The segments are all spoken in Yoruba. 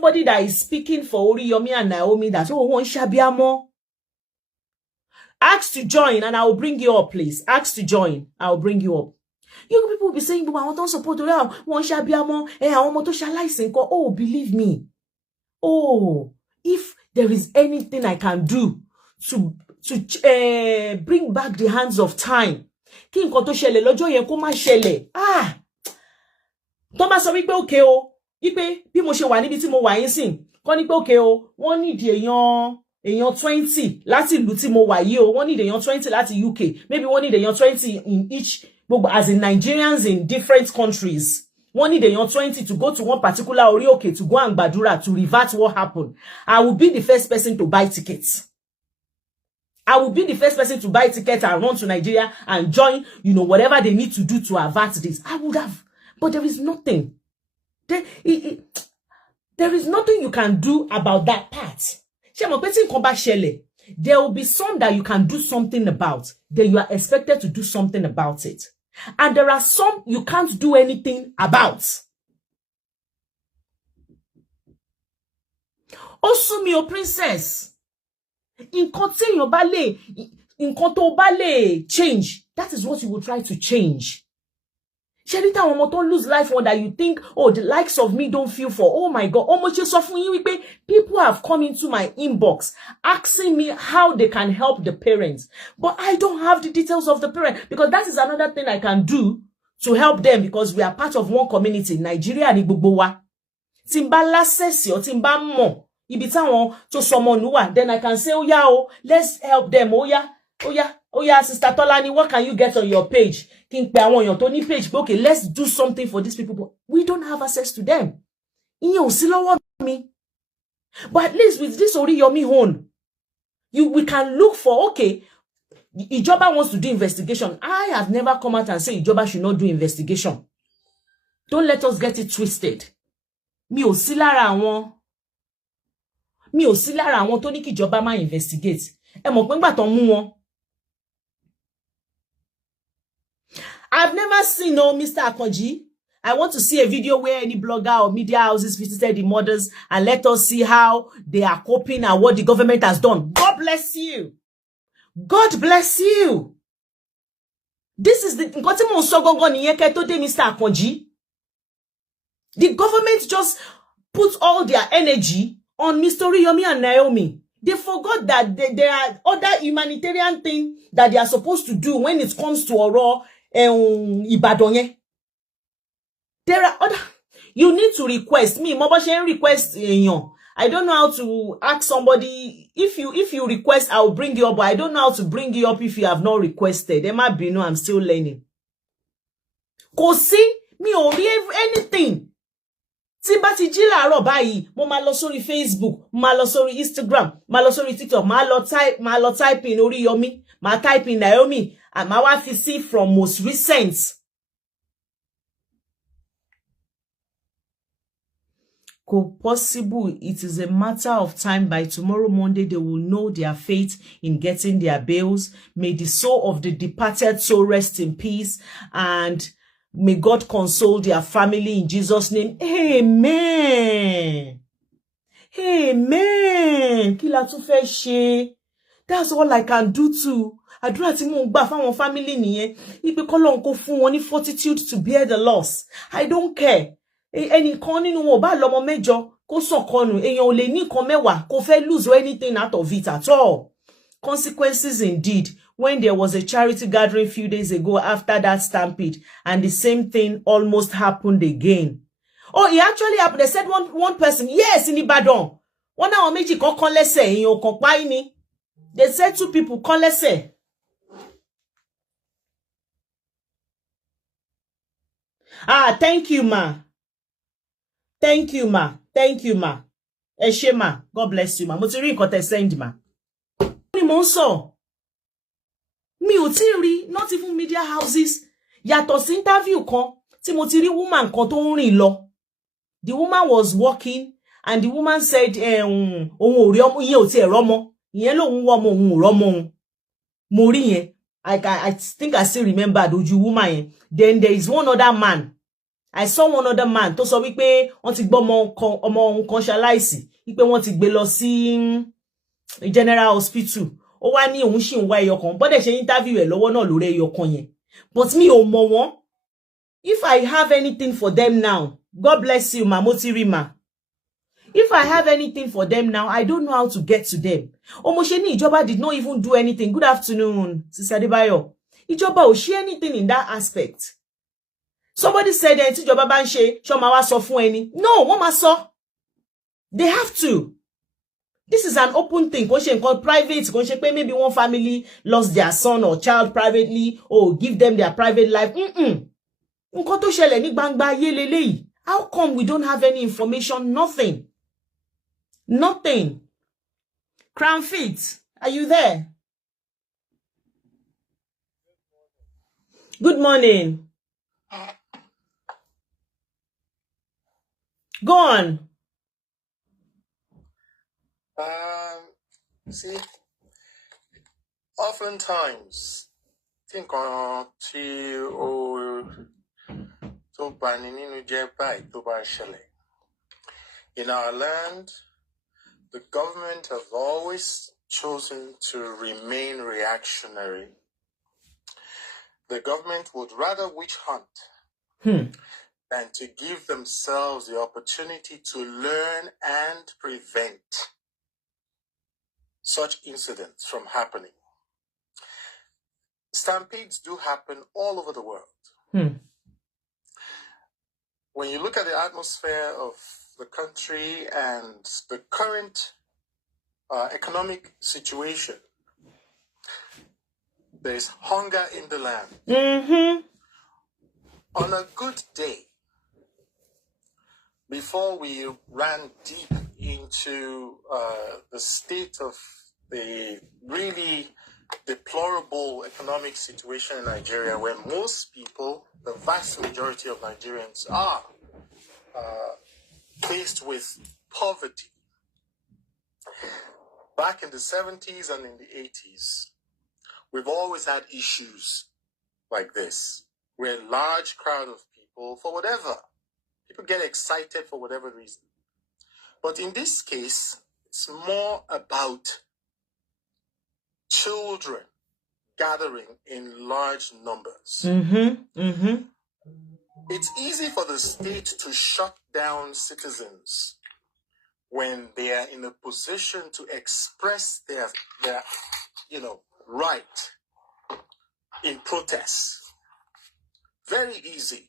somebody that is speaking for Oriyomi and Naomi that, oh, one shabiamo. Ask to join and I will bring you up, please. Ask to join. I will bring you up. You people will be saying, but I want to support one shabiamo. Oh, believe me. Oh, if there is anything I can do to bring back the hands of time. Kí nǹkan tó ṣẹlẹ̀ lọ́jọ́ yẹn kó má ṣẹlẹ̀. Ah. Tó bá sọ wípé okay o, wípé bí mo ṣe wà níbi tí mo wà yín sìn, kọ́ ní pé okay o, wọ́n need èèyàn 20 láti ìlú tí mo wà yìí o, wọ́n need èèyàn 20 láti UK, maybe wọ́n need èèyàn 20 in each, as in Nigerians in different countries. Wọ́n need èèyàn 20 to go to one particular Orioke to go and gbàdúrà to revert what happened. I will be the first person to buy tickets. I will be the first person to buy tickets and run to Nigeria and join, whatever they need to do to avert this. I would have. But there is nothing. There is nothing you can do about that part. There will be some that you can do something about. Then you are expected to do something about it. And there are some you can't do anything about. Also, me, your princess. In your ballet, in ballet change. That is what you will try to change. Sherita one don't lose life one that you think, oh, the likes of me don't feel for. Oh my God, almost just suffering. People have come into my inbox asking me how they can help the parents, but I don't have the details of the parents because that is another thing I can do to help them because we are part of one community, Nigeria and Igbowa. Timba lasesi or timba mo. Ibita to someone who then I can say, oh yeah, let's help them. Oh yeah, Sister Tolani, what can you get on your page? King Pe your Tony page. Okay, let's do something for these people. But we don't have access to them. Me. But at least with this Oriyomi home, we can look for, okay, Ijoba wants to do investigation. I have never come out and said Ijoba should not do investigation. Don't let us get it twisted. Mi ò sí lára àwọn tó ní kí Ijoba máa investigate. Ẹ mọ̀ pé ńgbà tán mú wọn. I've never seen Mr. Akonji. I want to see a video where any blogger or media houses visited the mothers and let us see how they are coping and what the government has done. God bless you. God bless you. This is the Mr. Akonji. The government just put all their energy on Mr. Oriyomi and Naomi. They forgot that there are other humanitarian things that they are supposed to do when it comes to Oro Ibadonye. There are other. You need to request me. Request. I don't know how to ask somebody. If you request, I will bring you up. But I don't know how to bring you up if you have not requested. There might be no. I'm still learning. Cause see me or anything. Tí bá ti jí láàárọ̀ báyìí, mo máa lọ sórí Facebook, máa lọ sórí Instagram, máa lọ sórí TikTok, máa lọ type in Oriyomi, máa type in Naomi, and máa wá fi see from most recent. Possible, it is a matter of time. By tomorrow Monday, they will know their fate in getting their bails. May the soul of the departed soul rest in peace, and may God console their family in Jesus' name. Amen. Amen. Kí la tún fẹ́ ṣe? That's all I can do too. Àdúrà tí mo gbà fáwọn family nìyẹn. Ipe k'Ọlọ́run kó fún wọn ní fortitude to bear the loss. I don't care. Ẹnìkan nínú wọn bá lọ́mọ mẹ́jọ kó sọ̀kọnù. Èèyàn ò lè ní nǹkan mẹ́wàá kó fẹ́ lose anything out of it at all. Consequences indeed. When there was a charity gathering a few days ago after that stampede, and the same thing almost happened again. Oh, it actually happened. They said one person, yes, in Ibadan. One hour méjì kan kán lẹ́sẹ̀, èèyàn kan pa ni. They said 2 people kán lẹ́sẹ̀. Ah, thank you, ma. Thank you, ma. Thank you, ma. Ẹ ṣé, ma. God bless you, ma. Mo ti rí nǹkan tẹ́ send, ma. Ni mo ń sọ. Mi ò tí rí, not even media houses. Yàtọ̀ sí interview kan tí mo ti rí woman kan tó ń rìn lọ. The woman was walking and the woman said, òun ò rí ọmọ, ìyẹn ò tí ẹ̀ rọ́mọ. Ìyẹn lòun wọ́ ọmọ, òun ò rọ́mọ òun. Mo rí yẹn. I think I still remember the woman yẹn. Then there is one other man. I saw one other man tó sọ wípé wọ́n ti gbọ́ ọmọ nǹkan ṣaláìsí wípé wọ́n ti gbé lọ sí general hospital. Ó wá ní òun ṣì ń wá ẹyọ kan. Bọ́dẹ̀ ṣe interview ẹ̀ lọ́wọ́ náà lórí ẹyọ kan yẹn. But mi ò mọ̀ wọ́n. If I have anything for them now, God bless you, Mamoti Rima. If I have anything for them now, I don't know how to get to them. Omosheni Ijoba did not even do anything. Good afternoon, Sister Adebayo. Ijoba ò ṣe anything in that aspect. Somebody said that Ijoba bá ń ṣe, ṣó máa wá sọ fún ẹni. No, wọ́n máa sọ. They have to. This is an open thing. Kò ṣe nǹkan private. Kò ṣe pé maybe one family lost their son or child privately or give them their private life. Nǹkan tó ṣẹlẹ̀ ní gbangba ayé leléyìí. How come we don't have any information? Nothing. Nothing. Crown Feet, are you there? Good morning. Go on. See, oftentimes, think on in our land, the government have always chosen to remain reactionary. The government would rather witch hunt than to give themselves the opportunity to learn and prevent such incidents from happening. Stampedes do happen all over the world. When you look at the atmosphere of the country and the current economic situation, there's hunger in the land. On a good day, before we ran deep into the state of the really deplorable economic situation in Nigeria, where most people, the vast majority of Nigerians, are faced with poverty. Back in the 70s and in the 80s, we've always had issues like this, where a large crowd of people, for whatever, people get excited for whatever reason. But in this case, it's more about children gathering in large numbers. It's easy for the state to shut down citizens when they are in a position to express their right in protest. Very easy.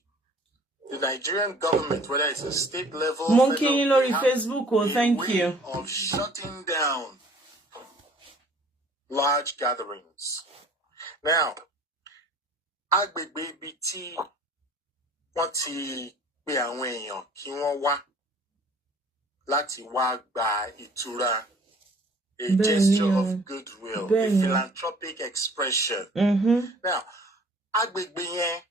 The Nigerian government, whether it's a state level, Monkey Olori Facebook, oh, thank you. Of shutting down large gatherings. Now, agbègbè ibi tí wọ́n ti pe àwọn èèyàn kí wọ́n wá láti wá gba ìtura, a gesture of goodwill, a philanthropic expression. Now, agbègbè yẹn,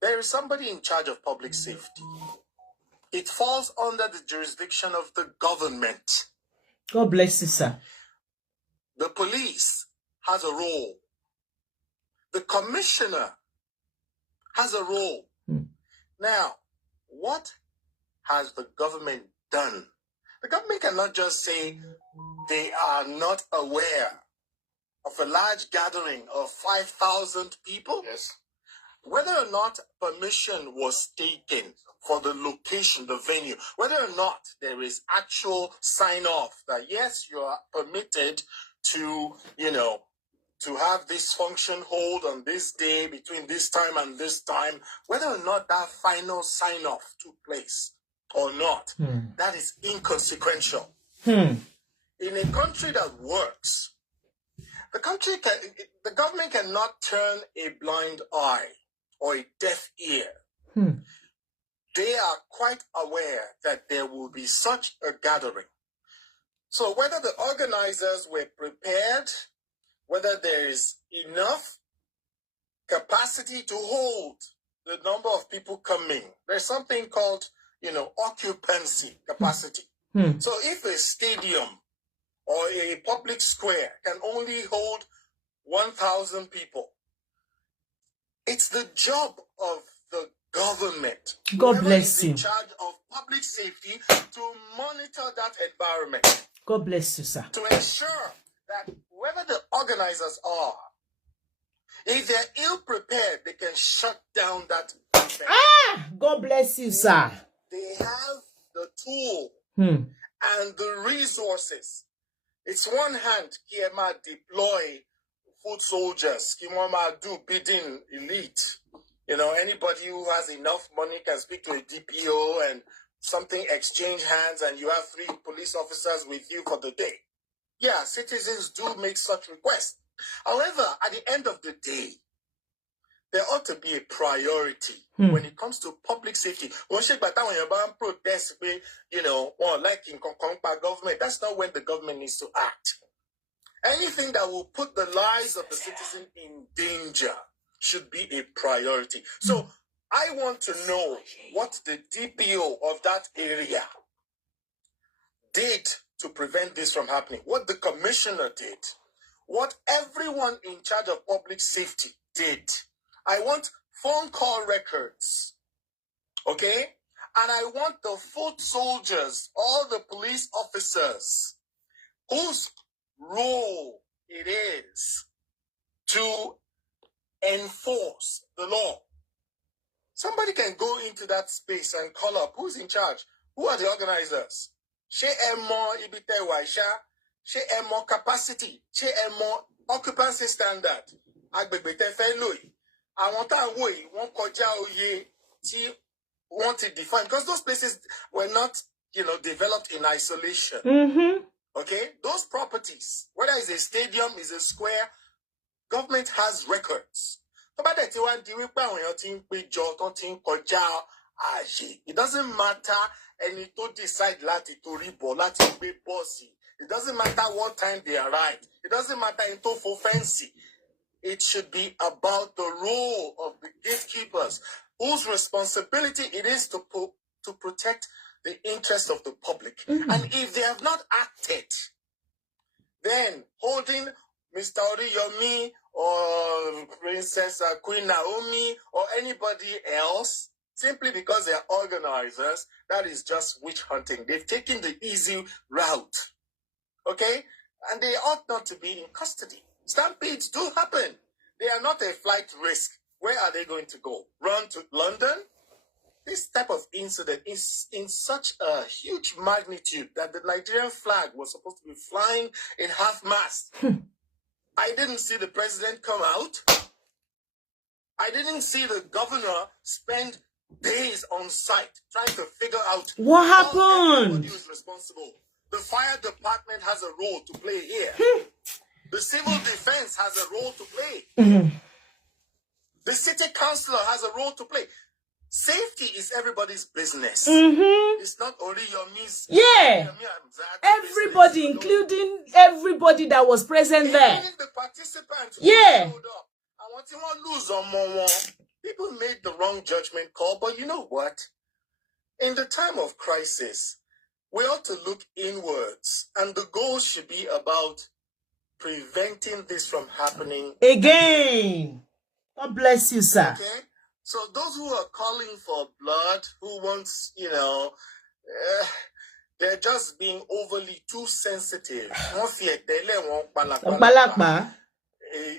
there is somebody in charge of public safety. It falls under the jurisdiction of the government. God bless you, sir. The police has a role. The commissioner has a role. Now, what has the government done? The government cannot just say they are not aware of a large gathering of 5,000 people. Yes. Whether or not permission was taken for the location, the venue, whether or not there is actual sign off that yes, you are permitted to, to have this function hold on this day between this time and this time, whether or not that final sign off took place or not, that is inconsequential. In a country that works, the government cannot turn a blind eye or a deaf ear. They are quite aware that there will be such a gathering. So whether the organizers were prepared, whether there is enough capacity to hold the number of people coming, there's something called, occupancy capacity. So if a stadium or a public square can only hold 1,000 people, it's the job of the government, God whoever bless is you. in charge of public safety, to monitor that environment. God bless you, sir. To ensure that whoever the organizers are, if they're ill prepared, they can shut down that event. God bless you, sir. They have the tool and the resources. It's one hand, Kiema deploy foot soldiers, Kimoma do bidding elite. You know, anybody who has enough money can speak to a DPO and something exchange hands, and you have 3 police officers with you for the day. Yeah, citizens do make such requests. However, at the end of the day, there ought to be a priority when it comes to public safety. When you protest, you know, or like in government, that's not when the government needs to act. Anything that will put the lives of the citizen in danger should be a priority. So I want to know what the DPO of that area did to prevent this from happening, what the commissioner did, what everyone in charge of public safety did. I want phone call records, okay? And I want the foot soldiers, all the police officers, whose role it is to enforce the law. Somebody can go into that space and call up who's in charge, who are the organizers. She more ibite waisha, she more capacity, she more occupancy standard. Agbègbè fe loyi. Àwọn tá wo yi wọ́n kọjá òye tí wọ́n ti define, because those places were not, you know, developed in isolation. Okay, those properties, whether it's a stadium, is a square, government has records. It doesn't matter any to decide lati to ribo, lati be bossy. It doesn't matter what time they arrive. It doesn't matter into for fancy. It should be about the role of the gatekeepers, whose responsibility it is to protect the interest of the public. And if they have not acted, then holding Mr. Oriyomi or Princess Queen Naomi or anybody else, simply because they are organizers, that is just witch hunting. They've taken the easy route, okay? And they ought not to be in custody. Stampedes do happen. They are not a flight risk. Where are they going to go? Run to London? This type of incident is in such a huge magnitude that the Nigerian flag was supposed to be flying in half-mast. I didn't see the president come out. I didn't see the governor spend days on site trying to figure out what happened. Everybody was responsible. The fire department has a role to play here. The civil defense has a role to play. The city councilor has a role to play. Safety is everybody's business. It's not Oriyomi's. Yeah. Everybody, business, including everybody that was present there. Including the participants. Yeah. I want to lose on more. People made the wrong judgment call, but you know what? In the time of crisis, we ought to look inwards, and the goal should be about preventing this from happening again. God bless you, sir. Okay? So those who are calling for blood, who wants, you know, they're just being overly too sensitive.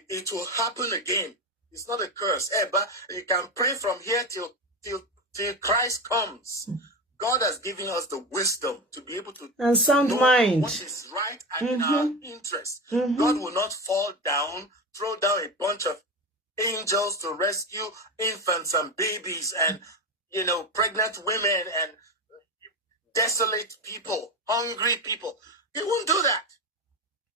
It will happen again. It's not a curse. But you can pray from here till Christ comes. God has given us the wisdom to be able to and sound know mind what is right and in our interest. God will not fall down, throw down a bunch of angels to rescue infants and babies and, you know, pregnant women and desolate people, hungry people. He won't do that.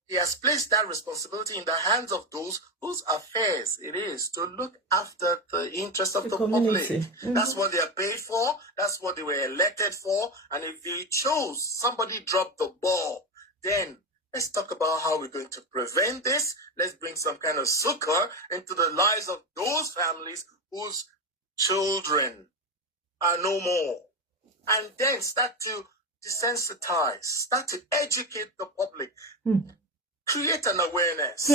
He has placed that responsibility in the hands of those whose affairs it is to look after the interests of the public. That's what they are paid for. That's what they were elected for. And if they chose, somebody dropped the ball, then let's talk about how we're going to prevent this. Let's bring some kind of succor into the lives of those families whose children are no more. And then start to desensitize, start to educate the public. Create an awareness.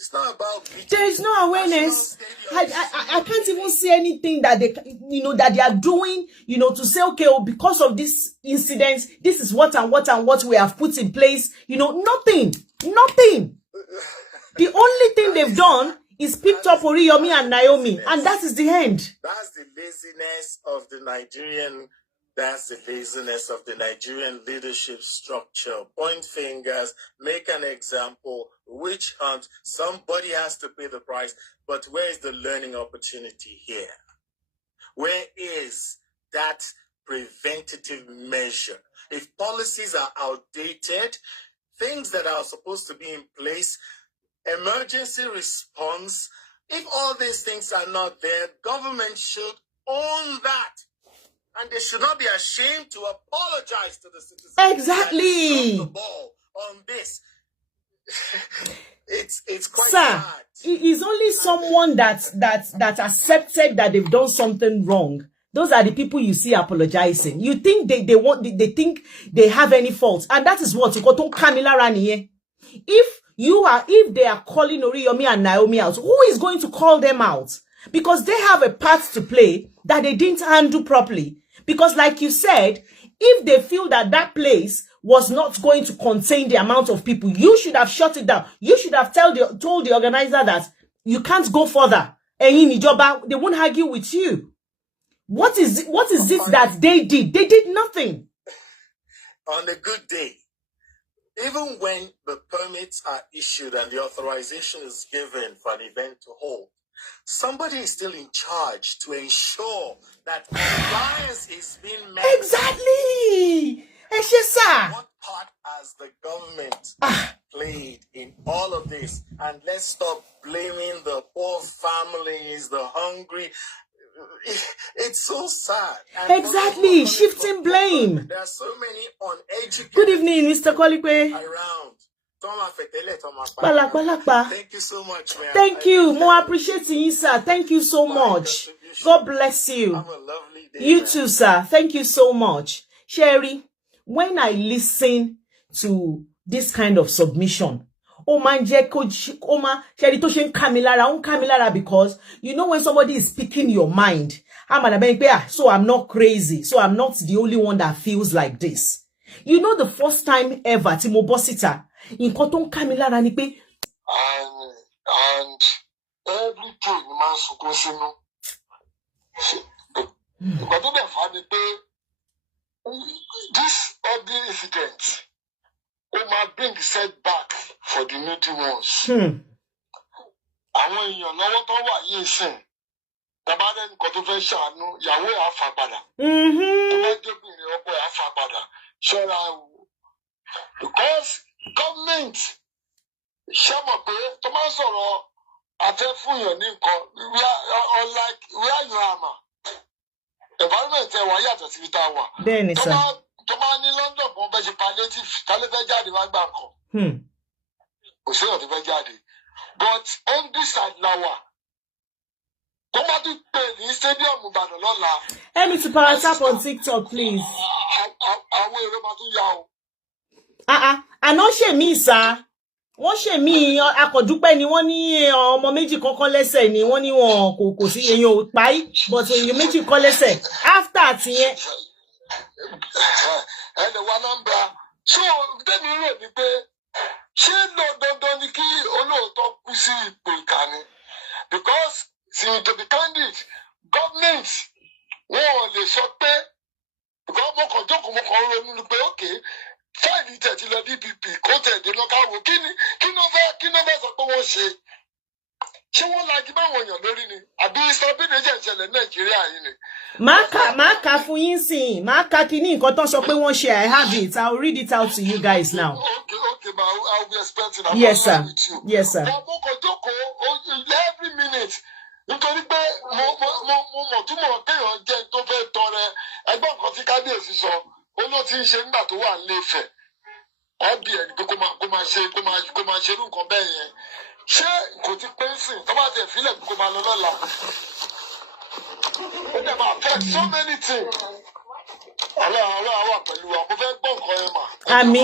It's not about there is no awareness. I can't even see anything that they, that they are doing, to say, okay, because of this incident, this is what and what we have put in place. Nothing. The only thing they've done is picked up Oriyomi and Naomi, and that is the end. That's the laziness of the Nigerian. That's the laziness of the Nigerian leadership structure. Point fingers, make an example, witch hunt. Somebody has to pay the price. But where is the learning opportunity here? Where is that preventative measure? If policies are outdated, things that are supposed to be in place, emergency response, if all these things are not there, government should own that. And they should not be ashamed to apologize to the citizens. Exactly. The ball on this. It's quite sad. It is only someone that accepted that they've done something wrong. Those are the people you see apologizing. You think they think they have any fault, and that is what you got on Kamila Rani. If they are calling Oriyomi and Naomi out, who is going to call them out? Because they have a part to play that they didn't handle properly. Because like you said, if they feel that that place was not going to contain the amount of people, you should have shut it down. You should have told the organizer that you can't go further. And in Ijoba, they won't argue with you. What is it that they did? They did nothing. On a good day, even when the permits are issued and the authorization is given for an event to hold, somebody is still in charge to ensure that compliance is being met. Exactly. What part has the government played in all of this? And let's stop blaming the poor families, the hungry. It's so sad. And exactly. Shifting blame. There are so many uneducated. Good evening, Mr. Kolikwe. Around. Thank you so much, man. Thank you. More appreciating you, sir. Thank you so much. God bless you. Have a lovely day. You too, sir. Thank you so much. Sherry, when I listen to this kind of submission, Sherry Toshin Kamilara, because when somebody is speaking your mind, so I'm not crazy. So I'm not the only one that feels like this. The first time ever, Timo Bosita, in Cotton Kamilara Nipe. And everything man sukosino. This ugly incident might bring setback for the needy ones. Àwọn èèyàn lọ́wọ́ tó wà yìí sìn. Tabale nǹkan tó fẹ́ ṣàánú, ìyàwó ẹ̀ á fà padà. Tó bá débìnrin ọkọ ẹ̀ á fà padà. Ṣọ́ra o. Because government ṣe mọ̀ pé tó máa ń sọ̀rọ̀ àfẹ́ fún yàn ní nǹkan, unlike where you are ma. Environment ẹ̀ wá yàtọ̀ sí ibi tá a wà. Bẹ́ẹ̀ni sà. Tó máa ní London kan bẹ́ẹ̀ ṣe palliative, tálẹ́ fẹ́ jáde wá gbà kan. Kò sí ọ̀dọ́ fẹ́ jáde. But on this side now, come out to pay the stadium Ìbàdàn lọ́la. Let me to power tap on TikTok, please. Àwọn èrò máa tún yá o. Àná ṣe mí sá. Wọ́n ṣe mí akọ̀dúpẹ́ ni wọ́n ní ọmọ méjì kankan lẹ́sẹ̀ ni wọ́n ní wọn kò sí èèyàn ò páì but èèyàn méjì kan lẹ́sẹ̀. After tiyẹn. Ẹnì wa nọ́mbà. So tẹ́mi rò ní pé ṣé dandan ni kí olóòótọ́ kú sí ipò ìkànnì? Because to be candid, government wọn ò lè sọ pé because mo kàn jókòó mo kàn ronú ni pé okay fáìlì tẹ̀tí lọ DPP kó tẹ̀dé lọ káwọ kí ló fẹ́ sọ pé wọ́n ṣe? Ṣé wọ́n lagi báwọn èèyàn lórí ni? Àbí sábìnrin ẹ̀jẹ̀ ìṣẹ̀lẹ̀ Nàìjíríà yìí ni? Máa kà fún yín sìn, máa kà kíní nǹkan tó sọ pé wọ́n ṣe. I have it. I'll read it out to you guys now. Okay, but I'll be expecting. Yes, sir. Yes, sir. Mo kàn jókòó every minute nítorí pé mo mọ̀ túmọ̀ kéèyàn jẹ́ tó fẹ́ tọrẹ ẹgbọ́n kan tí kábíyèsí sọ ó ló ti ń ṣe nígbà tó wà nílé Ifẹ̀ ọbí ẹni pé kó máa ṣe irú nǹkan bẹ́ẹ̀ yẹn ṣé kò ti pé sìn tó bá tẹ̀ fílẹ̀ kó máa lọ lọ́la ó dẹ̀ máa affect so many things. Ọlọ́run wà pẹ̀lú wa mo fẹ́ gbọ́ nǹkan yẹn mà. Àmì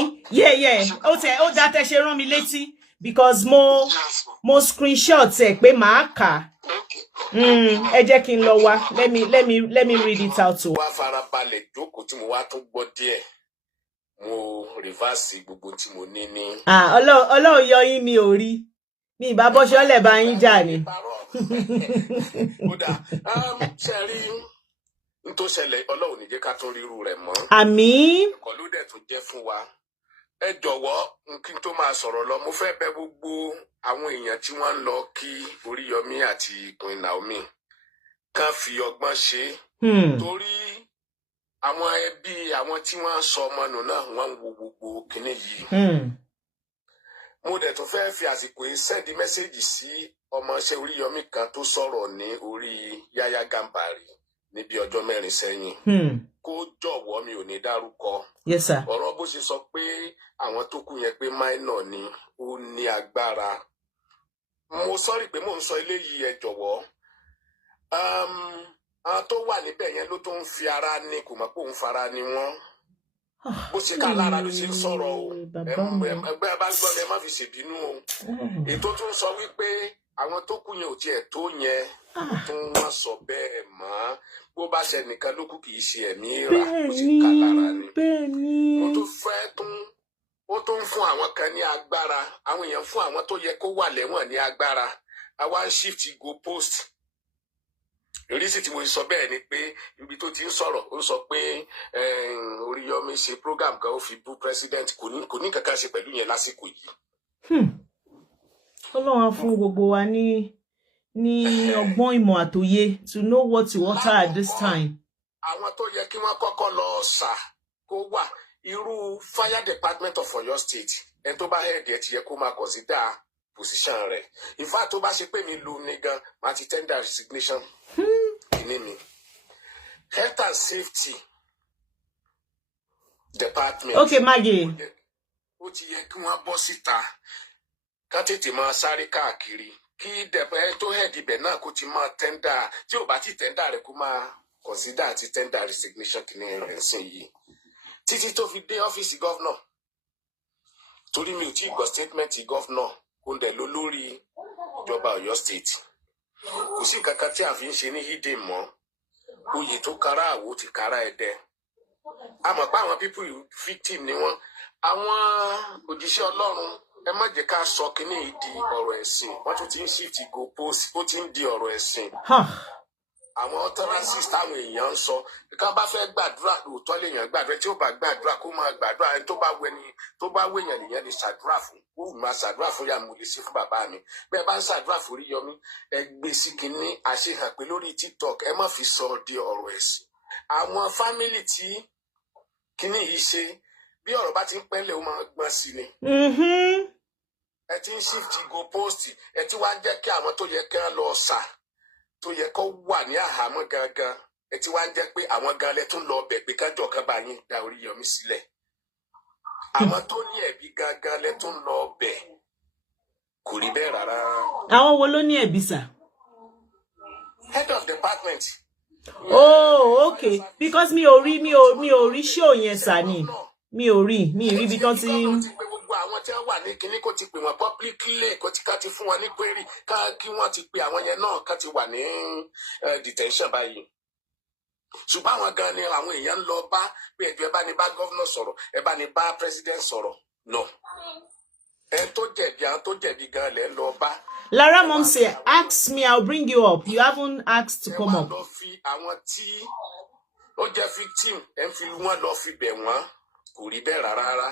ó dá tẹ́ ṣe rán mi létí because mo mo screenshot ẹ pé màá kà. Ẹ jẹ́ kí n lọ wá. Let me read it out to. Wá farabalẹ̀ jókòó tí mo wá tún gbọ́ díẹ̀. Mo reverse gbogbo tí mo ní ní. Ọlọ́run yọ yín mi ò rí. Mi ìbá bọ́ṣọ́lẹ̀ bá yín jà ni. Kódà ṣe rí n tó ṣẹlẹ̀ Ọlọ́run ní jẹ́ ká tún ríru rẹ̀ mọ́. Àmín. Ẹ̀kọ́ ló dẹ̀ tún jẹ́ fún wa. Ẹ jọ̀wọ́ kí n tó máa sọ̀rọ̀ lọ mo fẹ́ bẹ̀ gbogbo àwọn èèyàn tí wọ́n ń lọ kí Oriyomi àti Queen Naomi kàn fi ọgbọ́n ṣe. Torí àwọn ẹbí àwọn tí wọ́n sọ ọmọ nù náà wọ́n ń wo gbogbo kinní yìí. Mo dẹ̀ tún fẹ́ fi àsìkò yìí sẹ́ndí mẹ́sẹ́jì sí ọmọọṣẹ́ Oriyomi kan tó sọ̀rọ̀ ní orí Yaya Gambari níbi ọjọ́ 4 sẹ́yìn. Kó jọ̀wọ́ mi ò ní dárúkọ. Yes sir. Ọ̀rọ̀ bó ṣe sọ pé àwọn tó kú yẹn pé minor ni ó ní agbára. Mo sọ́rí pé mò ń sọ eléyìí ẹ jọ̀wọ́. Àwọn tó wà níbẹ̀ yẹn ló tó ń fi ara ní kò mọ̀ pé òun fara ni wọ́n. Bó ṣe ká lára ló ṣe ń sọ̀rọ̀ o. Ẹgbẹ́ bá gbọ́ ni ẹ má fi ṣèbínú o. Ètò tó ń sọ wípé àwọn tó kú yẹn ò tiẹ̀ tó yẹn tó wọ́n sọ bẹ́ẹ̀ mọ́. Bó bá ṣe nìkan ló kú kì í ṣe ẹ̀mí ìrà bó ṣe ká lára ni. Mo tó fẹ́ ó tó ń fún àwọn kan ní agbára. Àwọn èèyàn fún àwọn tó yẹ kó wà lẹ́wọ̀n ní agbára. Àwa ń shift go post. Ìrísí tí mo sọ bẹ́ẹ̀ ni pé ibi tó ti ń sọ̀rọ̀ ó sọ pé Oriyomi ṣe program kan ó fi bú president kò ní kankan ṣe pẹ̀lú yẹn lásìkò yìí. Ọlọ́run á fún gbogbo wa ní ọgbọ́n ìmọ̀ àtòye to know what to water at this time. Àwọn tó yẹ kí wọ́n kọ́kọ́ lọ ṣà kó wà irú fire department of Oyo State ẹni tó bá head ẹ̀ ti yẹ kó máa consider position rẹ̀. In fact tó bá ṣe pé mi lu ní gan máa ti tender resignation. Kìíní mi health and safety department. Okay Maggie. Ó ti yẹ kí wọ́n bọ́ síta ká tètè máa sáré káàkiri kí dẹ̀pẹ́ tó head ibẹ̀ náà kó ti máa tender tí ò bá ti tender rẹ̀ kó máa consider ti tender resignation kìíní rẹ̀ sìn yìí títí tó fi dé ọ́fíìsì gọ́vnọ̀ torí mi ò tí ì gbọ́ statement gọ́vnọ̀ kó ń dẹ̀ ló lórí ìjọba Ọ̀yọ́ state kò sí kankan tí a fi ń ṣe ní hídè mọ́ oyè tó kára àwo ti kára ẹ̀dẹ́ a mọ̀ pé àwọn people victim ni wọ́n àwọn òjíṣẹ́ Ọlọ́run ẹ má jẹ́ ká sọ kínní di ọ̀rọ̀ ẹ̀sìn wọ́n tún ti ń shift go post ó ti ń di ọ̀rọ̀ ẹ̀sìn. Àwọn utterances táwọn èèyàn ń sọ ká bá fẹ́ gbàdúrà lóòótọ́ lèèyàn gbàdúrà tí ó bá gbàdúrà kó máa gbàdúrà ẹni tó bá wẹ̀yàn nìyẹn lè ṣàdúrà fún ó máa ṣàdúrà fún yà mo lè ṣe fún bàbá mi bẹ́ẹ̀ bá ń ṣàdúrà fún Oriyomi ẹ gbé sí kínní àṣehàn pé lórí TikTok ẹ má fi sọ di ọ̀rọ̀ ẹ̀sìn. Àwọn fámìlì tí kínní yìí ṣe bí ọ̀rọ̀ bá ti ń pẹ́lẹ̀ ó máa gbọ́n sí ni. Ẹ ti ń shift go post ẹ ti wá jẹ́ kí àwọn tó yẹ kí wọ́n lọ sà tó yẹ kó wà ní àhámọ́ gangan ẹ ti wá ń jẹ́ pé àwọn gan lẹ tún lọ bẹ̀ pé kájọ kan bá yín da Oriyomi sílẹ̀ àwọn tó ní ẹ̀bi gangan lẹ tún lọ bẹ̀ kò rí bẹ́ẹ̀ rárá. Àwọn wo ló ní ẹ̀bi sà? Head of department. Oh okay because mi ò rí show yẹn sà ni mi ò rí bí tán ti. Àwọn tí wọ́n wà ní kinní kó ti pè wọ́n publicly kó ti ká ti fún wọn ní query kí wọ́n ti pè àwọn yẹn náà ká ti wà ní detention báyìí. Ṣùgbọ́n àwọn gan ni àwọn èèyàn ń lọ bá pé ẹjọ́ ẹ bá ní bá governor sọ̀rọ̀ ẹ bá ní bá president sọ̀rọ̀ no. Ẹ tó jẹ̀bi àwọn tó jẹ̀bi gan lẹ́ ń lọ bá. Lara mom say ask me I'll bring you up you haven't asked to come up. Ẹ wá lọ fi àwọn tí ó jẹ́ victim ẹ ń fi wọ́n lọ fi bẹ̀ wọ́n kò rí bẹ́ẹ̀ rárá.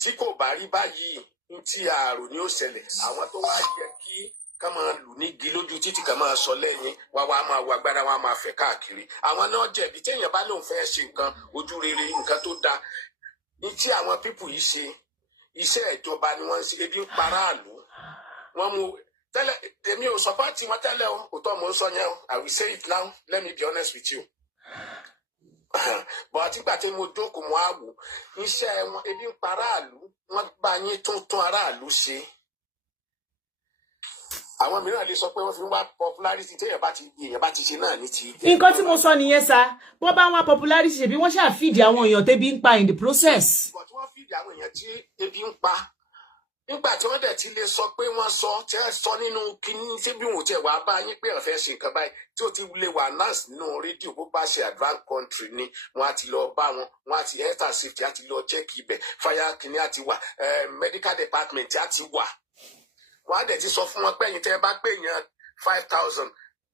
Tí kò bá rí báyìí tí ààrò ni ó ṣẹlẹ̀ àwọn tó wá jẹ́ kí ká máa lù nígi lójú títí ká máa sọ lẹ́yìn wá máa wọ agbára wá máa fẹ̀ káàkiri àwọn náà jẹ̀bi téèyàn bá lóun fẹ́ ṣe nǹkan ojú rere nǹkan tó dáa ní tí àwọn pípù yìí ṣe iṣẹ́ ìjọba ni wọ́n ń ṣe ebi ń paráàlú wọ́n mú tẹ́lẹ̀ èmi ò sọ́pọ́ọ̀tì wọn tẹ́lẹ̀ o òótọ́ mo ń sọ yẹn o I will say it now let me be honest with you. Bọ̀ àtìgbà tí mo jókòó mo á wò iṣẹ́ wọn ebi ń pa aráàlú wọ́n bá yín tún aráàlú ṣe. Àwọn mìíràn lè sọ pé wọ́n fi ń wá popularity tí èèyàn bá ti ṣe náà ní ti. Nǹkan tí mo sọ nìyẹn sá wọ́n bá wá popularity ṣe bí wọ́n ṣáà fìdí àwọn èèyàn tẹ́bi ń pa in the process. But wọ́n fìdí àwọn èèyàn tí ebi ń pa nígbà tí wọ́n dẹ̀ ti lè sọ pé wọ́n sọ nínú kíní tí bí wọ́n tiẹ̀ wá bá yín pé wọ́n fẹ́ ṣe nǹkan báyìí tí ó ti lè wà nurse nínú rédíò bó bá ṣe advanced country ni wọ́n á ti lọ bá wọn wọ́n á ti health and safety á ti lọ check ibẹ̀ fire kíní á ti wà medical department á ti wà wọ́n á dẹ̀ ti sọ fún wọn pé ẹ̀yin tẹ́ ẹ bá pè yàn 5,000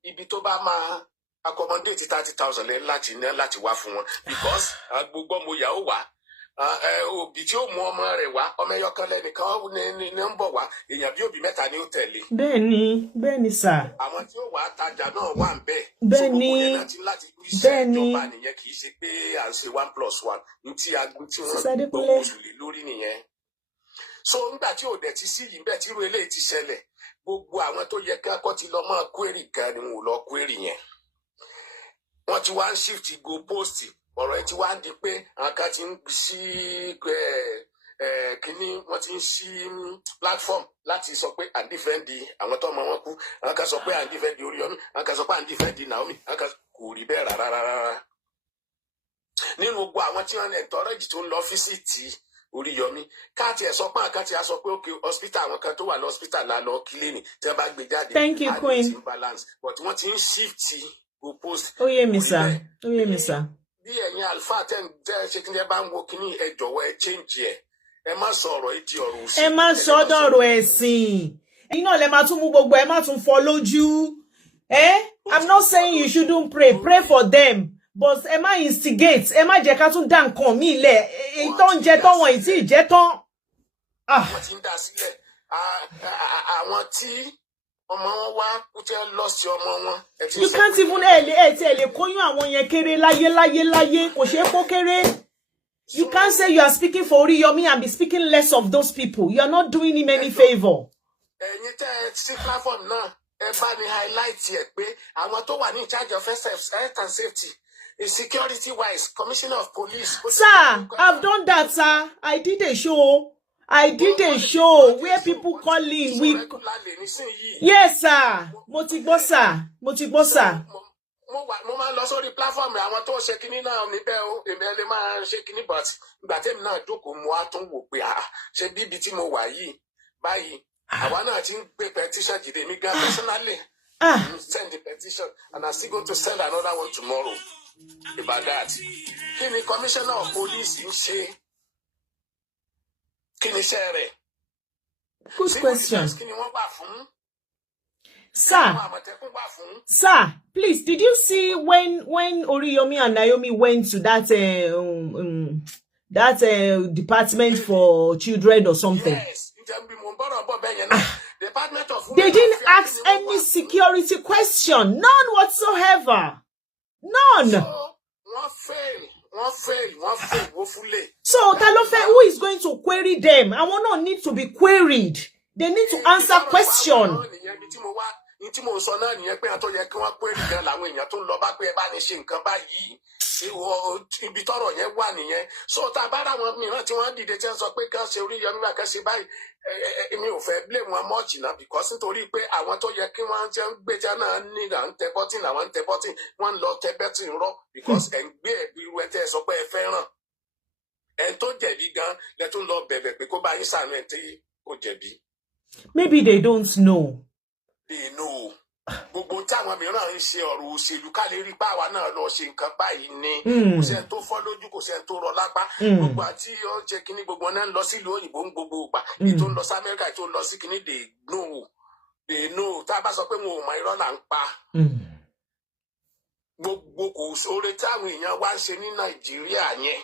ibi tó bá máa accommodate 30,000 lẹ́yìn láti wá fún wọn because gbogbo ọmọ ìyàwó wà òbí tí ó mú ọmọ rẹ̀ wá ọmọ ẹyọkan lẹ́nìkan ní ń bọ̀ wá èèyàn bí òbí mẹ́ta ni ó tẹ̀lé. bẹ́ẹ̀ni sà. àwọn tí ó wà á tajà náà wà ń bẹ̀. bẹ́ẹ̀ni láti iṣẹ́ ìjọba nìyẹn kì í ṣe pé à ń ṣe 1+1 ní tí wọ́n gbowó oṣù lé lórí nìyẹn. so nígbà tí ò dẹ̀ ti sí yìí bẹ́ẹ̀ tí irú eléyìí ti ṣẹlẹ̀ gbogbo àwọn tó yẹ kí akọ́ ti lọ máa query gan ni wọn ò lọ query yẹn. wọ́n ti wá ń shift go post ọ̀rọ̀ ẹ ti wá di pé àwọn kan ti ń ṣí kínní wọ́n ti ń ṣí platform láti sọ pé à ń defend àwọn tó ọmọ wọn kú àwọn kan sọ pé à ń defend Oriyomi àwọn kan sọ pé à ń defend Naomi àwọn kan kò rí bẹ́ẹ̀ rárá. nínú gbogbo àwọn tí wọ́n encourage tó ń lọ fíṣítì Oriyomi káàtì ẹ̀ sọ pé àwọn kan ti sọ pé okay hospital àwọn kan tó wà ní hospital náà lọ kílíìnì tí wọ́n bá gbé jáde àdéhùn balance but wọ́n ti ń shift go post. ó yé mi sà. bí ẹ̀yin alfa tẹ́ ń ṣe kí ni ẹ bá ń wo kíní ẹ jọ̀wọ́ ẹ change ẹ ẹ má sọ ọ̀rọ̀ yìí di ọ̀rọ̀ òṣèlú. ẹ má sọ dọ̀rọ̀ ẹ̀sìn ẹ̀yin náà lè máa tún mú gbogbo ẹ má tún fọ́ lójú. I'm not saying you shouldn't pray for them but ẹ má instigate ẹ má jẹ́ ká tún dá nǹkan míì lẹ̀ èyí tó ń jẹ tán wọn ì tí ì jẹ tán. wọ́n ti ń dá sílẹ̀ àwọn tí ọmọ wọn wá kú tí wọn lọ sí ọmọ wọn. you can't even ẹ lè kóyún àwọn yẹn kéré láyé kò ṣeé kó kéré. You can't say you are speaking for Oriyomi and be speaking less of those people. You are not doing him any favor. ẹ̀yin tẹ́ ẹ sí platform náà ẹ bá ní highlight ẹ pé àwọn tó wà ní in charge of health and safety security wise commissioner of police. Sir, I've done that, sir. I did a show where people call in. Yes, sir. Mo ti gbọ́, sir. Mo máa ń lọ sórí platform àwọn tó ṣe kinní náà níbẹ̀ o èmi ẹ lè máa ṣe kinní but ìgbà tẹ́mi náà jókòó mo á tún wò pé ṣe bíbi tí mo wà yìí báyìí àwa náà ti ń gbé petition jìde mi gan personally send the petition and I'm still going to send another one tomorrow about that. Kí ni commissioner of police ń ṣe? Kí ni iṣẹ́ rẹ̀? Good question. Kí ni wọ́n wà fún? Sir, please, did you see when Oriyomi and Naomi went to that department for children or something? Yes. They didn't ask any security question, none whatsoever. None. So, Talofe, who is going to query them? I will not need to be queried. They need to answer question. Ní tí mo sọ náà nìyẹn pé àtọ́ yẹ kí wọ́n pé nìkan làwọn èèyàn tó ń lọ bá pé ẹ bá ní ṣe nǹkan báyìí ibi tọ́rọ̀ yẹn wà nìyẹn so tá a bá rà wọn mìíràn tí wọ́n dìde tí wọ́n sọ pé kán ṣe Oriyomi náà kán ṣe báyìí èmi ò fẹ́ blame wọn much náà because nítorí pé àwọn tó yẹ kí wọ́n jẹ́ ń gbéjà náà ní à ń tẹ bọ́tìn àwọn ń tẹ bọ́tìn wọ́n ń lọ tẹ bẹ́tìn rọ because ẹ̀ ń gbé ẹ̀bí irú ẹ̀ tẹ́ ẹ sọ pé ẹ fẹ́ràn ẹ̀ tó jẹ̀bi gan lẹ́ tó ń lọ bẹ̀bẹ̀ pé kó bá yín sànú ẹ̀ tí kò jẹ̀bi. Maybe they don't know. They know. Gbogbo táwọn mìíràn ń ṣe ọ̀rọ̀ òṣèlú ká lè rí báwa náà lọ ṣe nǹkan báyìí ni kò sẹ́ni tó fọ́ lójú kò sẹ́ni tó rọ lápá gbogbo àti ọ̀jẹ̀ kínní gbogbo náà ń lọ sílùú òyìnbó ń gbogbo ìgbà ètò ń lọ sí Amẹ́ríkà ètò ń lọ sí kínní they know tá a bá sọ pé wọn ò mọ irọ́ là ń pa gbogbo kò sóore táwọn èèyàn wá ń ṣe ní Nàìjíríà yẹn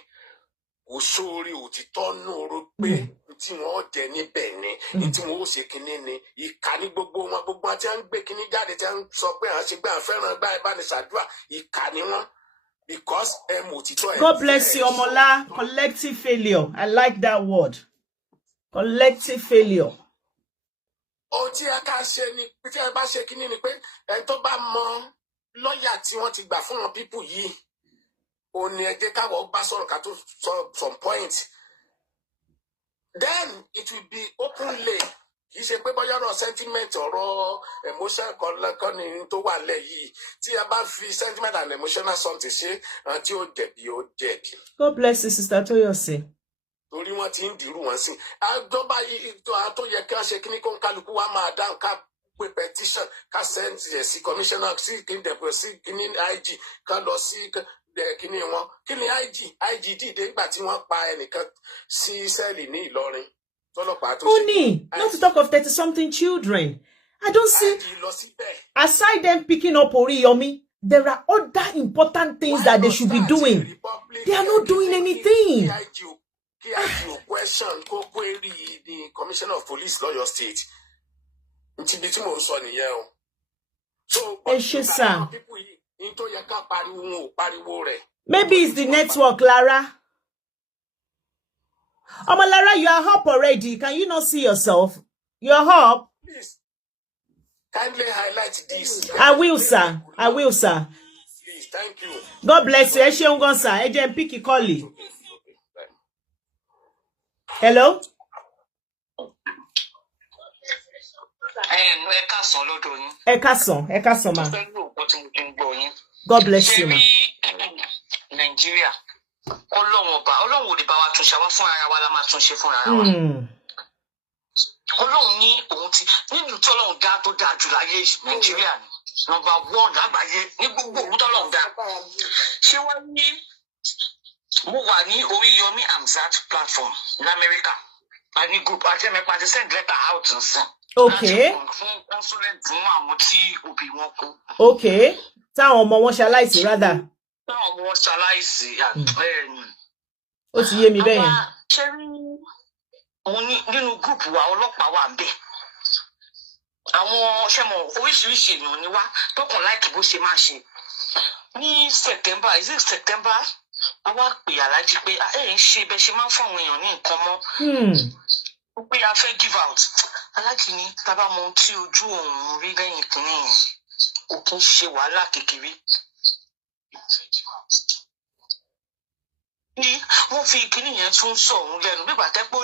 kò sóore òtítọ́ nù rò pé tí wọ́n jẹ níbẹ̀ ni tí wọ́n ó ṣe kinní ni ìkà ní gbogbo wọn tí wọ́n ń gbé kinní jáde tí wọ́n ń sọ pé àwọn ṣe gbé àwọn fẹ́ràn gbá ìbánisàdúrà ìkà ni wọ́n because òtítọ́ ẹ̀. God bless you, Omola. Collective failure. I like that word. Collective failure. Ohun tí a ká ṣe ni tí ẹ bá ṣe kinní ni pé ẹni tó bá mọ lọ́ọ̀yà tí wọ́n ti gbà fún wọn pípù yìí ó ní ẹ jẹ́ káwọ́ bá sọ̀rọ̀ ká tó sọ some point. Then it will be openly. Kì í ṣe pé bóyá ọ̀rọ̀ sentiment ọ̀rọ̀ emotion kan ní tó wà lẹ̀ yìí tí a bá fi sentiment and emotional something ṣe tí ó jẹ̀bi ó jẹ̀bi. God bless you, Sister Toyosi. torí wọ́n ti ń dìrú wọn sí àjọba tó yẹ kí wọ́n ṣe kíní kó ń kálukú wa máa dáhùn ká pé petition ká send ẹ̀ sí commissioner sí kíní dẹ̀pọ̀ sí kíní IG ká lọ sí kíní wọn kíní IG dìde nígbà tí wọ́n pa ẹnìkan sí sẹ́ẹ̀lì ní Ìlọrin tọ́lọ́pàá tó ṣe. Oni, not to talk of 30-something children. I don't see, aside them picking up Oriyomi, there are other important things that they should be doing. They are not doing anything. Question, the Commissioner of Police, Lawyer State. So, maybe it's the network, Lara. Lara, you are up already. Can you not see yourself? You're up. Please, kindly highlight this. I will, sir. I will, sir. Please, thank you. God bless you. Esheungon, sir. Ejem Piki Koli. Hello? Ekason, ma. God bless you, ma. Nigeria. Ọlọ́run ò lè bá wa túnṣe wá fún ara wa la máa túnṣe fún ara wa. Ọlọ́run ní òun ti nínú tí Ọlọ́run dá tó dáa jù láyé yìí Nàìjíríà ni number 1 lágbàáyé ní gbogbo òun tí Ọlọ́run dá. Ṣé wọ́n ní mo wà ní Oriyomi Hamzat platform ní Amẹ́ríkà àní group àti ẹ̀mẹ́pà ti send letter out nsìn. Okay. Fún consulate fún àwọn tí òbí wọn kú. Okay. Táwọn ọmọ wọn ṣaláìsí rather. Táwọn ọmọ wọn ṣaláìsí ó ti yé mi bẹ́ẹ̀. Ṣé rí mo ní nínú gúrùpù wa ọlọ́pàá wà ń bẹ̀. Àwọn ṣẹ́mọ̀ oríṣiríṣi èèyàn ni wá tọkàn láìkí bó ṣe máa ṣe. Ní September, is it September? A wá pè Aláàjì pé ń ṣe bẹ́ẹ̀ ṣe máa ń fún àwọn èèyàn ní nǹkan mọ́. Ó pé a fẹ́ give out. Aláàjì ní tábà mọ ohun tí ojú òun rí lẹ́yìn kìíní yẹn. Ó kì í ṣe wàhálà kékeré. Ní wọ́n fi kíní yẹn tún sọ òun lẹ́nu bí gbàtẹ́ pé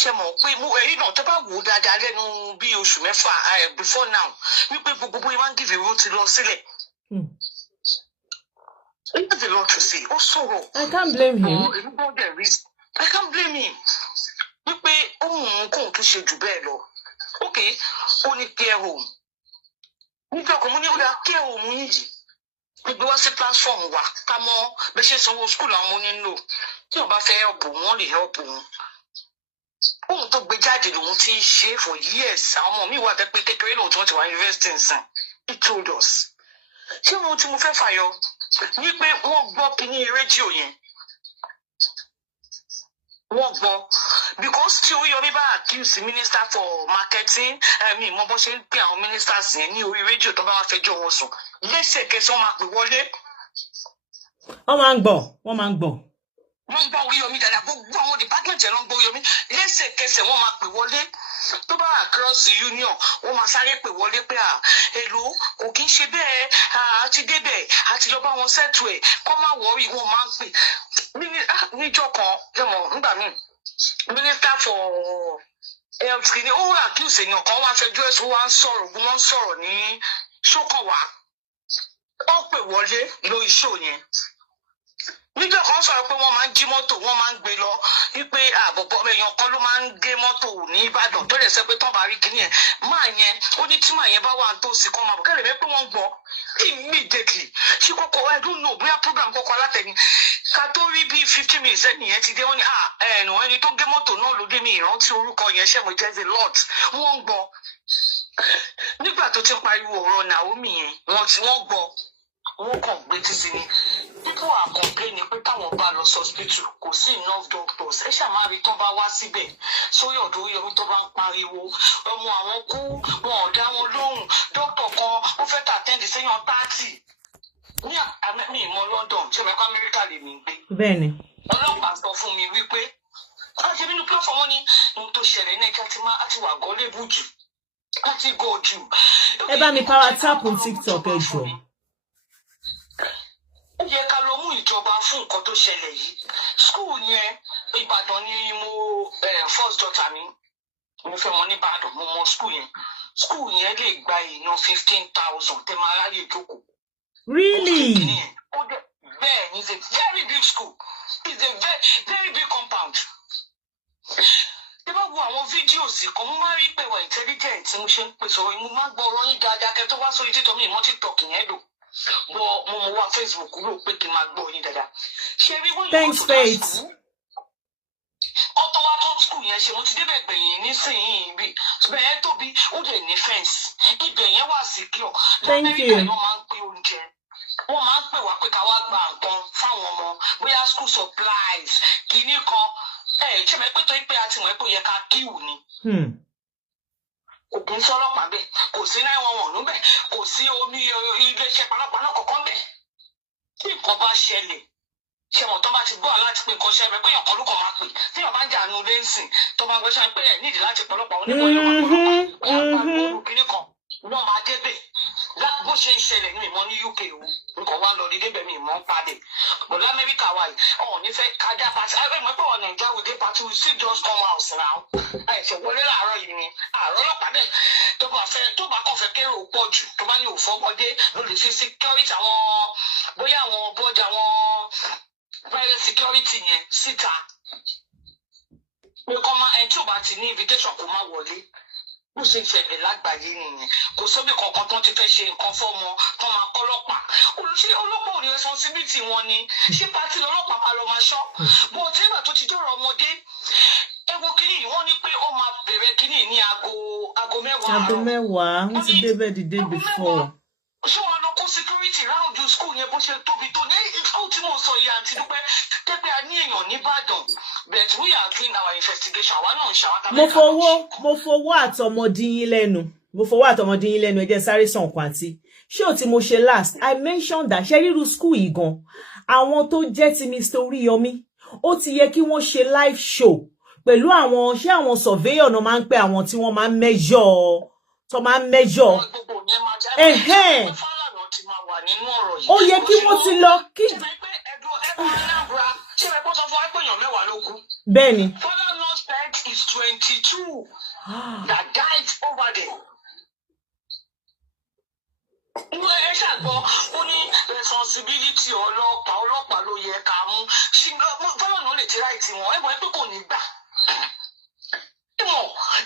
ṣe mọ̀ pé èyí náà tó bá wò ó dáadáa lẹ́nu bí oṣù mẹ́fà before now wípé gbogbo bóyá máa ń give owó ti lọ sílẹ̀. He has a lot to say. Ó sọ̀rọ̀. I can't blame him. I can't blame him. Wípé òun kò tún ṣe jù bẹ́ẹ̀ lọ. Okay, ó ní care home. Nígbà kan mo ní ó dá care home yìí. Gbogbo wá sí platform wa ká mọ bẹ ṣe sanwó school àwọn ọmọ nílò tí wọn bá fẹ́ help wọn lè help wọn. Ohun tó gbé jáde lòun ti ń ṣe for years àwọn ọmọ mi wà tẹ́ pé kékeré lòun tí wọ́n ti wá university nsìn. He told us. Ṣé ohun tí mo fẹ́ fàyọ ní pé wọ́n gbọ́ kíní rédíò yẹn? Wọ́n gbọ́ because tí Oriyomi bá accuse minister for marketing mi mọ bó ṣe ń pè àwọn ministers yẹn ní orí rédíò tó bá wá fẹjọ́ wọn sùn lẹ́sẹ̀kẹsẹ̀ wọ́n máa pè wọlé. Wọ́n máa ń gbọ́. Wọ́n ń gbọ́ Oriyomi dáadáa gbogbo àwọn department ẹ̀ ló ń gbọ́ Oriyomi lẹ́sẹ̀kẹsẹ̀ wọ́n máa pè wọlé tó bá across the union wọ́n máa sáré pè wọlé pé èlò kò kí ń ṣe bẹ́ẹ̀ àti débẹ̀ àti lọ bá wọn ṣètò ẹ̀ kọ́ máa wọ́ọ̀rì wọ́n máa ń pè níjọ́ kan nígbà míì minister for health kìíní ó wà kí òsèèyàn kan wá fẹjọ́ ẹ̀sùn wá ń sọ̀rọ̀ ní ṣókànwá ó pè wọlé lórí ṣó yẹn. Níjọ́ kan sọ̀rọ̀ pé wọ́n máa ń jí mọ́tò wọ́n máa ń gbé lọ wípé àbọ̀bọ̀ èèyàn kan ló máa ń gé mọ́tò ní Ìbàdàn tó lè sọ pé tán bá rí kíní yẹn máa yẹn ó ní tí máa yẹn bá wà tó sì kọ́ máa bọ̀ kẹ́lẹ́ mi pé wọ́n gbọ́ immediately ṣé kókó I don't know bóyá program kọ́kọ́ alátẹ̀ni ká tó rí bí 15 minutes ẹnìyẹn ti dé wọ́n ní ẹni tó gé mọ́tò náà ló dé mi ìrántí orúkọ yẹn ṣé mo jẹ́ the Lord wọ́n gbọ́ nígbà tó ti ń pariwo ọ̀rọ̀ Naomi yẹn wọ́n gbọ́ wọ́n kàn gbé títí ni people are complaining pé táwọn bá lọ hospital kò sí enough doctors ẹ ṣàmárí tó bá wá síbẹ̀ sórí ọ̀dọ̀ Oriyomi tó bá ń pariwo ọmọ àwọn kú wọn ò dá wọn lóhùn dókítà kan ó fẹ́ tàtẹ́ǹdì séyàn 30 ní ìmọ̀ London ṣé mẹ́kọ́ Amẹ́ríkà lè mí gbé. Bẹ́ẹ̀ni. Ọlọ́pàá sọ fún mi wípé àti nínú platform ní ohun tó ṣẹlẹ̀ náà kí á ti wà gọ́lébù jù á ti gọ̀ jù. Ẹ bá mi power tap on TikTok ẹ jọ. Ó yẹ ká lọ mú ìjọba fún nǹkan tó ṣẹlẹ̀ yìí. School yẹn Ìbàdàn ni mo first daughter mi fẹ́ mọ ní Ìbàdàn mo mọ school yẹn. School yẹn lè gba èèyàn 15,000 tẹ́ máa ráyè jókòó. Really? Bẹ́ẹ̀ ni it's a very big school. It's a very, very big compound. fídíò sí kan mo máa rí pé wà intelligent tí mo ṣe ń pè sọ̀rọ̀ mo máa gbọ́ ọ̀rọ̀ yín dáadáa kẹ́ tó wá sórí títọ́ mi ìmọ̀ TikTok yẹn lò bọ́ mo wá Facebook lò pé kí n máa gbọ́ yín dáadáa ṣe rí wọ́n yóò tó dá sùn ọ̀tọ̀ wa tó skul yẹn ṣe mo ti débẹ̀ gbẹ̀yìn nísìnyìí bí bẹ́ẹ̀ tóbi ó dẹ̀ ní fẹ́ǹsì ibẹ̀ yẹn wà secure lamẹ́ríkà yẹn máa ń pín oúnjẹ wọ́n máa ń pè wá pé ká wá gba nǹkan fáwọn ọmọ bóyá school supplies kìíní kan ṣe mọ̀ pé tó ń pé àti mọ̀ pé ó yẹ ká kíwù ni kò kí ń sọ́lọ́pàá bẹ́ẹ̀ kò sí 911 níbẹ̀ kò sí omi iléeṣẹ́ panápaná kankan bẹ́ẹ̀ tí nǹkan bá ṣẹlẹ̀ ṣe wọn tó bá ti gbọ́ láti pé nǹkan ṣẹlẹ̀ pé ọ̀kan ló kàn máa pè tí wọ́n bá ń jà nù lẹ́sìn tó bá gbé ṣe pé ẹ̀ nídìí láti pọ̀lọpọ̀ onígbòye kan wọ́n máa débẹ̀ bó ṣe ń ṣẹlẹ̀ ní ìmọ̀ ní UK o nǹkan wá lọ rí débẹ̀ mi ìmọ̀ ń padè but lamẹ́ríkà wa yìí ọ̀hún nífẹ̀ẹ́ kájà pàtì ẹgbẹ́ pé wọn nàìjíríà wò dé pàtì we still just come house now ẹ̀ṣẹ̀ wọlé láàárọ̀ yìí ni àárọ̀ ọlọ́pàá bẹ́ẹ̀ tó bá kàn fẹ́ kéré ò pọ̀ jù tó bá ní òfọ́mọdé ló lè fi security àwọn bóyá àwọn bọ́ọ̀dì àwọn private security yẹn síta pé kọ́ máa ẹni tí ò bá ti ní invitation kó má wọlé bó ṣe ń ṣẹlẹ̀ lágbàáyé nìyẹn kò sóbì kankan tó ti fẹ́ ṣe nǹkan fọ́mọ tó máa kọ́ ọlọ́pàá olùṣe ọlọ́pàá ò ní responsibility wọn ni ṣé pátí ọlọ́pàá máa lọ máa ṣọ́ bó o tẹ́gbà tó ti dọ̀rọ̀ ọmọdé ewu kínní yìí wọ́n ní pé ó máa bẹ̀rẹ̀ kínní ní aago mẹ́wàá. aago mẹ́wàá wọ́n ti débẹ̀ the day before. ṣé wọn lọ kó security round the school yẹn bó ṣe tóbi tó ní ó tí mo sọ yìí àti dúpẹ́ pé a ní èèyàn nìbàdàn but we are doing our investigation àwa náà ń ṣàwátà. mo fowó àtọmọdín yín lẹ́nu ẹ jẹ́ sáré sàn kan àti ṣé o tí mo ṣe last I mentioned that ṣe ríru school yìí gan àwọn tó jẹ́ ti Mr. Oriyomi ó ti yẹ kí wọ́n ṣe live show pẹ̀lú àwọn ṣé àwọn surveyor náà máa ń pè àwọn tí wọ́n máa ń measure tó máa ń measure ó yẹ kí wọ́n ti lọ kí. Bẹ́ẹ̀ni. Father Lord's pet is 22 that died over there. Mo ẹ ṣàgbọ́ ó ní responsibility ọlọ́pàá ló yẹ ká mú fọlọ́ ló lè ti ráìtì wọn ẹ̀bùn ẹ pé kò ní gbà.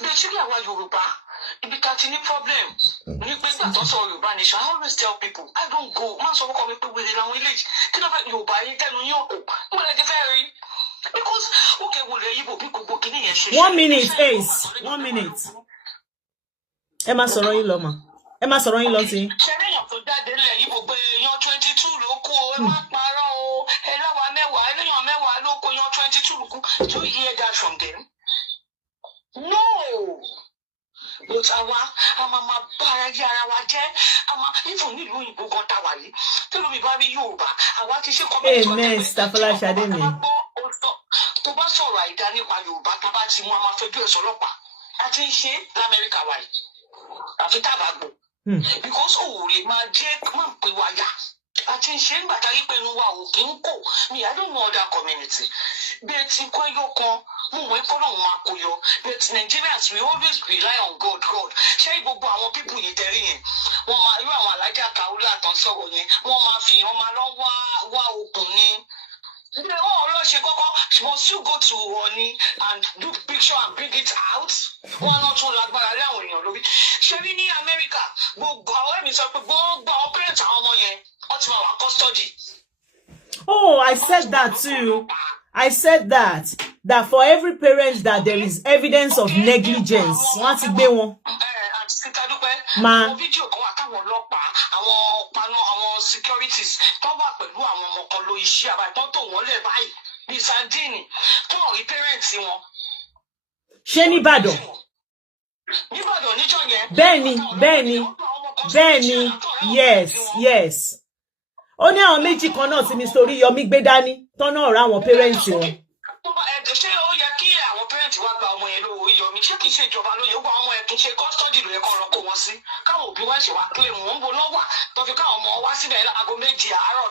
Bẹ́ẹ̀ ṣílẹ̀ àwa Yorùbá ibi ká ti ní problem ní pé gbà tó sọ Yorùbá nation I always tell people I don't go máa sọ fọkàn mi pé wèrè làwọn eléyìí kí ló fẹ́ Yorùbá yín tẹnu yín òkò mo lè ti fẹ́ rí because okay wò lè yíbo bí gbogbo kìíní yẹn ṣe. 1 minute Ace 1 minute ẹ máa sọ̀rọ̀ yín lọ mà ẹ máa sọ̀rọ̀ yín lọ sí. ṣe léèyàn tó jáde lẹ̀ yíbo pé èèyàn 22 ló kú o ẹ má parọ́ o ẹ láwa mẹ́wàá èèyàn mẹ́wàá ló kú èèyàn 22 ló kú do you hear that from them? No. But a máa bá ara wa jẹ́ even nílùú òyìnbó gan tá wà yìí tí lómi bá rí Yorùbá àwa ti ṣe kọ́mẹ́ntì tó bá sọ̀rọ̀ àìdá nípa Yorùbá tá bá ti mú a máa fẹ́ bí ẹ̀sọ́ ọlọ́pàá a ti ń ṣe l'Amẹ́ríkà wa yìí àfi tábàgbò because òòrè máa jẹ́ máa ń pè wá yá a ti ń ṣe ń gbàtà yí pẹ̀lú wa ò kí ń kò mi I don't know other community bẹ́ẹ̀ ti kọ́ ẹyọ kan mo mọ̀ ẹ́ kọ́nà máa kó yọ but Nigerians we always rely on God ṣé gbogbo àwọn pípù yìí tẹ̀rí yẹn wọ́n máa irú àwọn alájà kàwé àtàn sọ̀rọ̀ yẹn wọ́n máa lọ wá oògùn ní. Oh, Lord, she must you go to Oni and do picture and bring it out? Wọ́n náà tún lágbára lé àwọn èèyàn lórí. Ṣé rí ní Amẹ́ríkà gbogbo àwọn ẹ̀mí sọ pé gbogbo àwọn parents àwọn ọmọ yẹn wọ́n ti máa wà custody. Oh, I said that too. I said that for every parent that there is evidence of negligence, wọ́n ti gbé wọn. Ma. Fídíò kan wà táwọn ọlọ́pàá, àwọn securities tó wà pẹ̀lú àwọn ọmọ kan ló iṣẹ́ àbáyé tó wọ́n lẹ̀ báyìí bí sardine tó rí parents wọn. Ṣé nìbàdàn? Nìbàdàn níjọ́ yẹn. Bẹ́ẹ̀ni, yes. Ó ní àwọn méjì kan náà tí Mr. Oriyomi gbé dání tọ́nà ọ̀rọ̀ àwọn parents wọn. Ṣé ó yẹ kí àwọn parents wá gba ọmọ yẹn lówó Oriyomi? Ṣé kìí ṣe ìjọba ló yẹ ó gba ọmọ yẹn kì í ṣe custody ló yẹ kó lọ kó wọn sí? Káwọn òbí wá ṣe wá claim wọn ń bo lọ́wọ́ tó fi káwọn ọmọ wá síbẹ̀ láago 2 àárọ̀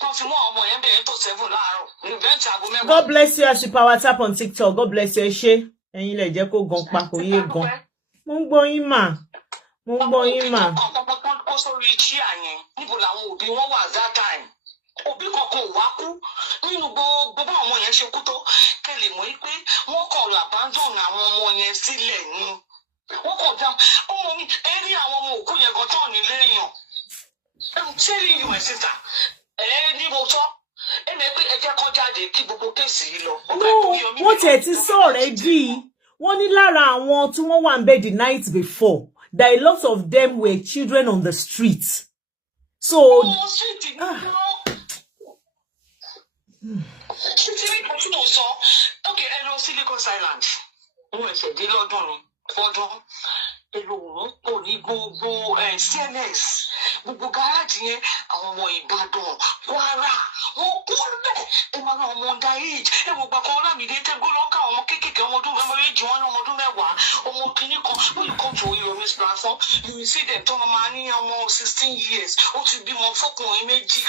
tó fi mọ́ ọmọ yẹn bẹ̀rẹ̀ tó 7 láàárọ̀ ìvẹ́ǹtì aago 9. God bless you as you power tap on TikTok. God bless you ẹ ṣé. Ẹ̀yin lẹ jẹ́ kó gan pa kò yé gan. Mo ń gbọ́ yín mà. Ó sórí chíà yẹn níbo làwọn òbí wọn wà that time. òbí kankan wá kú nínú gbogbo àwọn yẹn ṣe kú tó kẹlẹ̀ mọ́ pé wọ́n kàn lọ abandon àwọn ọmọ yẹn sílẹ̀ ni wọ́n kàn dá ọmọ mi ẹ̀rí àwọn ọmọ òkú yẹn gan tán nílé èèyàn. I'm telling you my sister ní mo tọ́ ẹ̀mí pé ẹ jẹ́ kó jáde kí gbogbo kéèsì yìí lọ. wọ́n tiẹ̀ ti sọ̀rọ̀ bí wọ́n ní lára àwọn tí wọ́n wà ń bẹ̀ the night before that a lot of them were children on the street. So ṣíṣe kan tí mo sọ ok ẹ lọ sí Lagos Island wọn ẹsẹ dé lọ́dún ni fọdún èrò wọn pọ̀ ní gbogbo CMS gbogbo gáràjì yẹn àwọn ọmọ Ìbàdàn Kwara wọn kú bẹ́ẹ̀ ẹ máa rán ọmọ ọdá age ẹ wò gbà kan Ọlámídé tẹgbó lọkà ọmọ kéékèèké ọmọ ọdún méjì wọn ní ọmọ ọdún mẹ́wàá ọmọ kìíní kan when you come to Oriyomi's platform you will see them tọ́ ọmọ ní ọmọ 16 years ó ti bímọ fọkùnrin méjì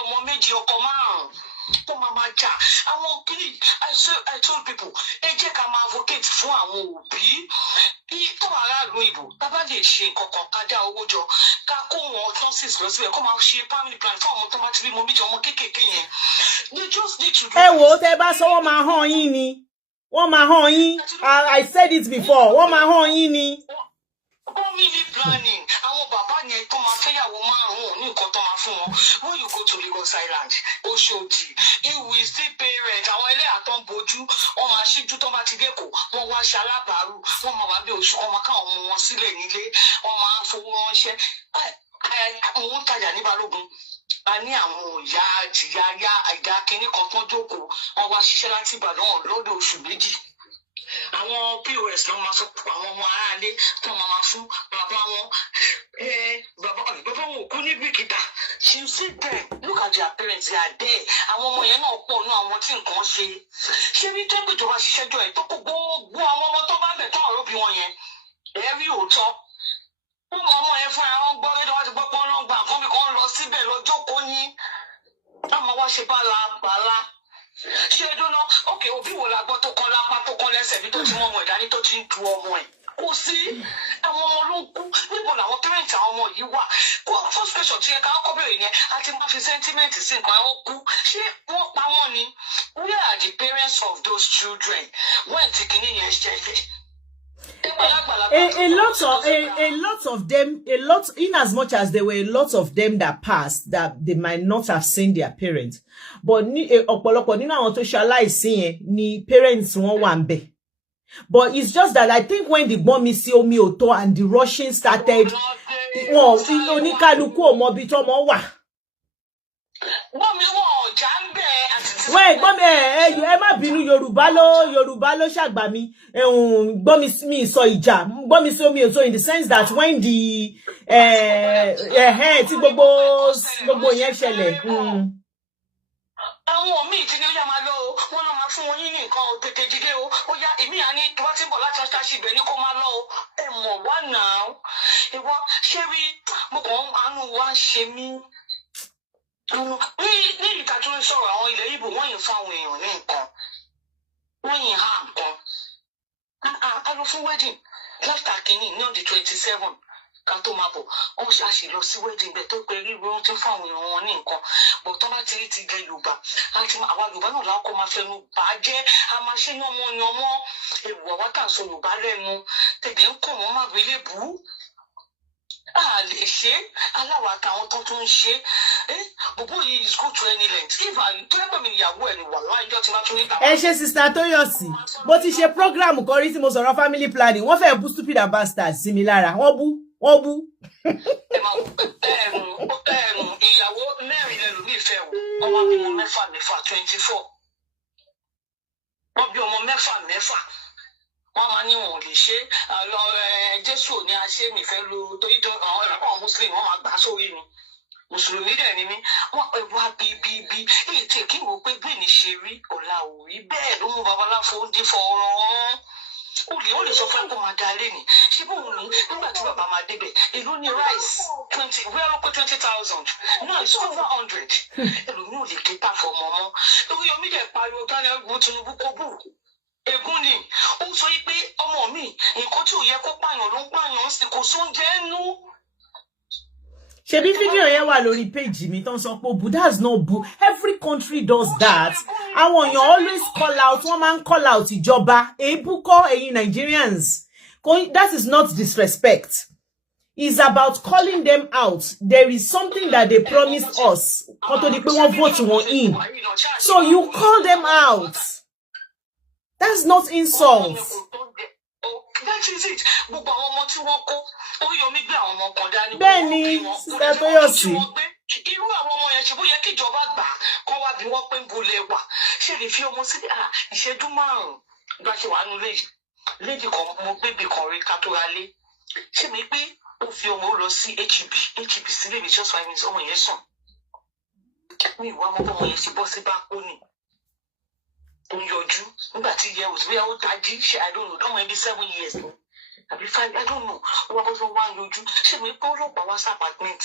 ọmọ méjì ọkọ márùn-ún tó máa máa jà àwọn kìíní I told people ẹ jẹ́ ká máa advocate fún àwọn òbí bí tó wà láàlú ìbò tábà lè ṣe nǹkan kan ká dá owó jọ ká kó wọn nurses lọ síbẹ̀ kó máa ṣe family plan fún àwọn tó máa ti bí mo méjì ọmọ kéékèèké yẹn they just need to do. ẹ wò ó tẹ bá sọ wọ́n máa hàn yín ni wọ́n máa hàn yín I said it before wọ́n máa hàn yín ni. Family planning àwọn bàbá yẹn tó máa fẹ́yàwó márùn-ún ní nǹkan tó máa fún wọn when you go to Lagos Island Oṣòdì you will see parents àwọn ẹlẹ́yà tó ń bojú wọn máa ṣíjú tó bá ti dẹ́kọ̀ wọn wá ṣe alábàárù wọn máa wá bí oṣù wọn máa káwọn ọmọ wọn sílẹ̀ nílé wọn máa fowó ránṣẹ́ àwọn tajà ní Balógun a ní àwọn ìyá àjìyá àìdá kínní kan tó jókòó wọn wá ṣiṣẹ́ láti Ìbàdàn lọ́dọ̀ oṣù méjì àwọn POS ló máa sọ àwọn ọmọ aráalé tó máa fún bàbá wọn bàbá wọn ò kú ní bìkítà she see them look at their parents they are there àwọn ọmọ yẹn náà pọ̀ ní àwọn tí nǹkan ṣe ṣé ní tẹ́gbẹ̀ tó bá ṣiṣẹ́ jọ ẹ̀ tó kó gbogbo àwọn ọmọ tó bá bẹ̀ tó ọ̀rọ̀ bí wọn yẹn rí òótọ́ ọmọ yẹn fúnra wọn gbọ́ nígbà tí gbọ́ pé wọ́n gba nǹkan bí kan lọ síbẹ̀ lọ́jọ́ kó ní ọmọ wa ṣe bálabàla ṣé dúná òkè òbí wo la gbọ́ tó kán lápá tó kán lẹ́sẹ̀ bí tó ti mọ ọmọ ìdání tó ti ń tu ọmọ ẹ̀ kò sí àwọn ọmọ ló ń kú níbo làwọn pẹ́rẹ́ǹtì àwọn ọmọ yìí wà kó first question tí ẹ ká kọ́ bẹ̀rẹ̀ yẹn a ti máa fi sentiment sí nǹkan àwọn kú ṣé wọ́n pa wọ́n ni where are the parents of those children when tí kìíní yẹn ṣẹlẹ̀. A lot of them, in as much as there were a lot of them that passed that they might not have seen their parents, but ọ̀pọ̀lọpọ̀ nínú àwọn tó ṣaláìsí yẹn ni parents wọn wà ńbẹ̀. But it's just that I think when the gbọ́nmi sí omi ò tó and the rushing started, wọn oníkálukú ò mọ ibi tọ́mọ wà. Wait, ẹ má bínú Yorùbá ló ṣàgbà mi gbọ́mi mi sọ ìjà gbọ́mi sí omi òtó in the sense that when the tí gbogbo yẹn ṣẹlẹ̀. Àwọn míì tí ní ó yá máa lọ o wọn náà máa fún wọn yín ní nǹkan o tètè jíde o ó yá èmi àní tó bá ti ń bọ̀ láti ṣáṣí ibẹ̀ ní kó máa lọ o ẹ mọ̀ wá náà ìwọ ṣé rí mo kàn àánú wa ṣe mí. Ní ìta tó ń sọ̀rọ̀ àwọn ilẹ̀ Ìgbò wọ́n yìn fún àwọn èèyàn ní nǹkan wọ́n yìn há nǹkan a lọ fún wedding láti kínní ní ọdún 27 kan tó máa bọ̀ wọ́n ṣàṣì lọ sí wedding bẹ́ẹ̀ tó pé ríro tó fún àwọn èèyàn wọn ní nǹkan bọ̀ tó bá ti rí ti gẹ Yorùbá láti àwa Yorùbá náà lákọ̀ máa fẹnu bà á jẹ́ a máa ṣe yánmọ́ èèwọ̀ àwa tà ń sọ Yorùbá lẹ́nu tèdè ń kọ̀ wọ́n má gbélé bù ú. A lè ṣe aláwọ̀ àtàwọn tó tún ń ṣe bùbú yìí is good to any length if I tó yẹ mi ìyàwó ẹ̀ ní wà láìjọ́ tí wọ́n tún ní ìta. Ẹ ṣe sista Tóyọ̀sí bó ti ṣe program kan rí tí mo sọ̀rọ̀ family planning wọ́n fẹ́ bú stupid and bastard sí mi lára wọ́n bú. Ìyàwó mẹ́rin lẹ́nu ní ìfẹ́ o ọmọ bímọ mẹ́fà 24 wọ́n bí ọmọ mẹ́fà wọ́n máa ní wọn ò lè ṣe àlọ Jésù ní aṣẹ mi fẹ́ lo torí tó àwọn ẹ̀rọ Muslim wọ́n máa gbà sórí mi Mùsùlùmí dẹ̀ ni mí wọ́n pẹ̀ wá bíbí èyí tí kí n wò pé bí ní ṣe rí ọ̀la ò rí bẹ́ẹ̀ ló mú babaláfo ń dín fọ́ọ̀rọ̀ ó lè sọ fún ẹ kó máa da lé ní ṣé bóun ní nígbà tí bàbá máa débẹ̀ ìlú ní rice 20 wíwá ló pé 20,000 náà it's over 100 ẹlòmíì ò lè ké tà fọmọ mọ́ Oriyomi dẹ̀ pariwo gánà ẹgbẹ́ Tinubu kó bù ègún ni ó sọ pé ọmọ mi nǹkan tí ò yẹ kó pààyàn ló ń pààyàn sí kò sóúnjẹ nú. Ṣebí video yẹn wà lórí page mi ton sọ pé that's not boo. Every country does that. Àwọn èèyàn always call out, one man call out Ijoba, èébú kọ́ ẹ̀yin Nigerians. That is not disrespect. It's about calling them out. There is something that they promised us. Kó tó di pé wọ́n vote wọn in. So you call them out. That's not insult. That is it. Gbogbo àwọn ọmọ tí wọ́n kó Oriyomi gbé àwọn ọmọ kan dání. Bẹ́ẹ̀ni, Sister Toyosi. Irú àwọn ọmọ yẹn ṣe bó yẹ kí ìjọba gbà kọ́ wá bí wọ́n pé ń bolẹ̀ wà. Ṣé lè fi ọmọ sí ìṣẹ́jú márùn-ún bá ṣe wà nínú léjì kan mo gbébì kan rí ká tó ra lé. Ṣé mi pé ó fi ọmọ lọ sí HB sílé mi just 5 minutes ọmọ yẹn sùn. Mi ìwà ọmọ yẹn ṣe bọ́ sí bákónì. Tó ń yọjú nígbà tí ìyẹn ò sí bí ó tají ṣe I don't know ọmọ yẹn bí 7 years lọ àbí 5 I don't know wọ́n bọ́ sọ wá yọjú ṣé mi pé ọlọ́pàá wá sí apartment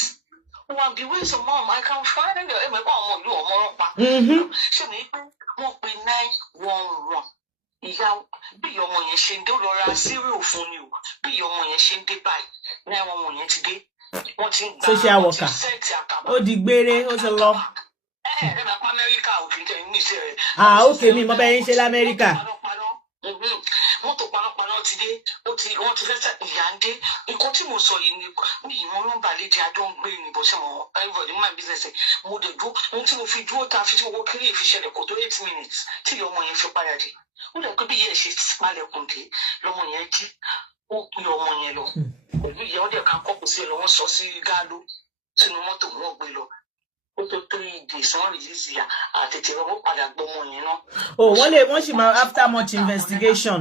wọ́n bí where's your mom I can find her ẹ̀ mẹ́kọ́ ọmọ ìlú ọmọ ọlọ́pàá ṣé mi pé wọ́n pe 911 ìyá bí ìyá ọmọ yẹn ṣe ń dé ó lọ ra cereal fún ni o bí ìyá ọmọ yẹn ṣe ń dé báyìí 911 yẹn ti dé wọ́n ti ń gba social worker ó di gbére ó ti lọ. Okay, mi mo bá yín ṣe l'Amẹ́ríkà. Mọ́tò panápaná ti dé, wọ́n ti fẹ́ sẹ́ ìyá ń dé. Nǹkan tí mo sọ yìí ni mi ìmọ̀ nọ́mbà lédi adó ń gbé ní bó ṣe mọ̀ everybody my business mo dẹ̀ dúró. Ohun tí mo fi dúró ta fi owó kiri ìfiṣẹ̀lẹ̀ kò tó 8 minutes tí ìyá ọmọ yẹn fi padà dé. Ó lè pé bí ìyá ẹ̀ ṣe palẹ̀kùn dé lọ́mọ yẹn jí. Ó pin ọmọ yẹn lọ. Pẹ̀lú ìyá ọdẹ kan kọ́kù sí ẹ lọ, wọ́n sọ sí gáálù sínú mọ́tò wọn gbé lọ. Oh, wọ́n sì máa after much investigation.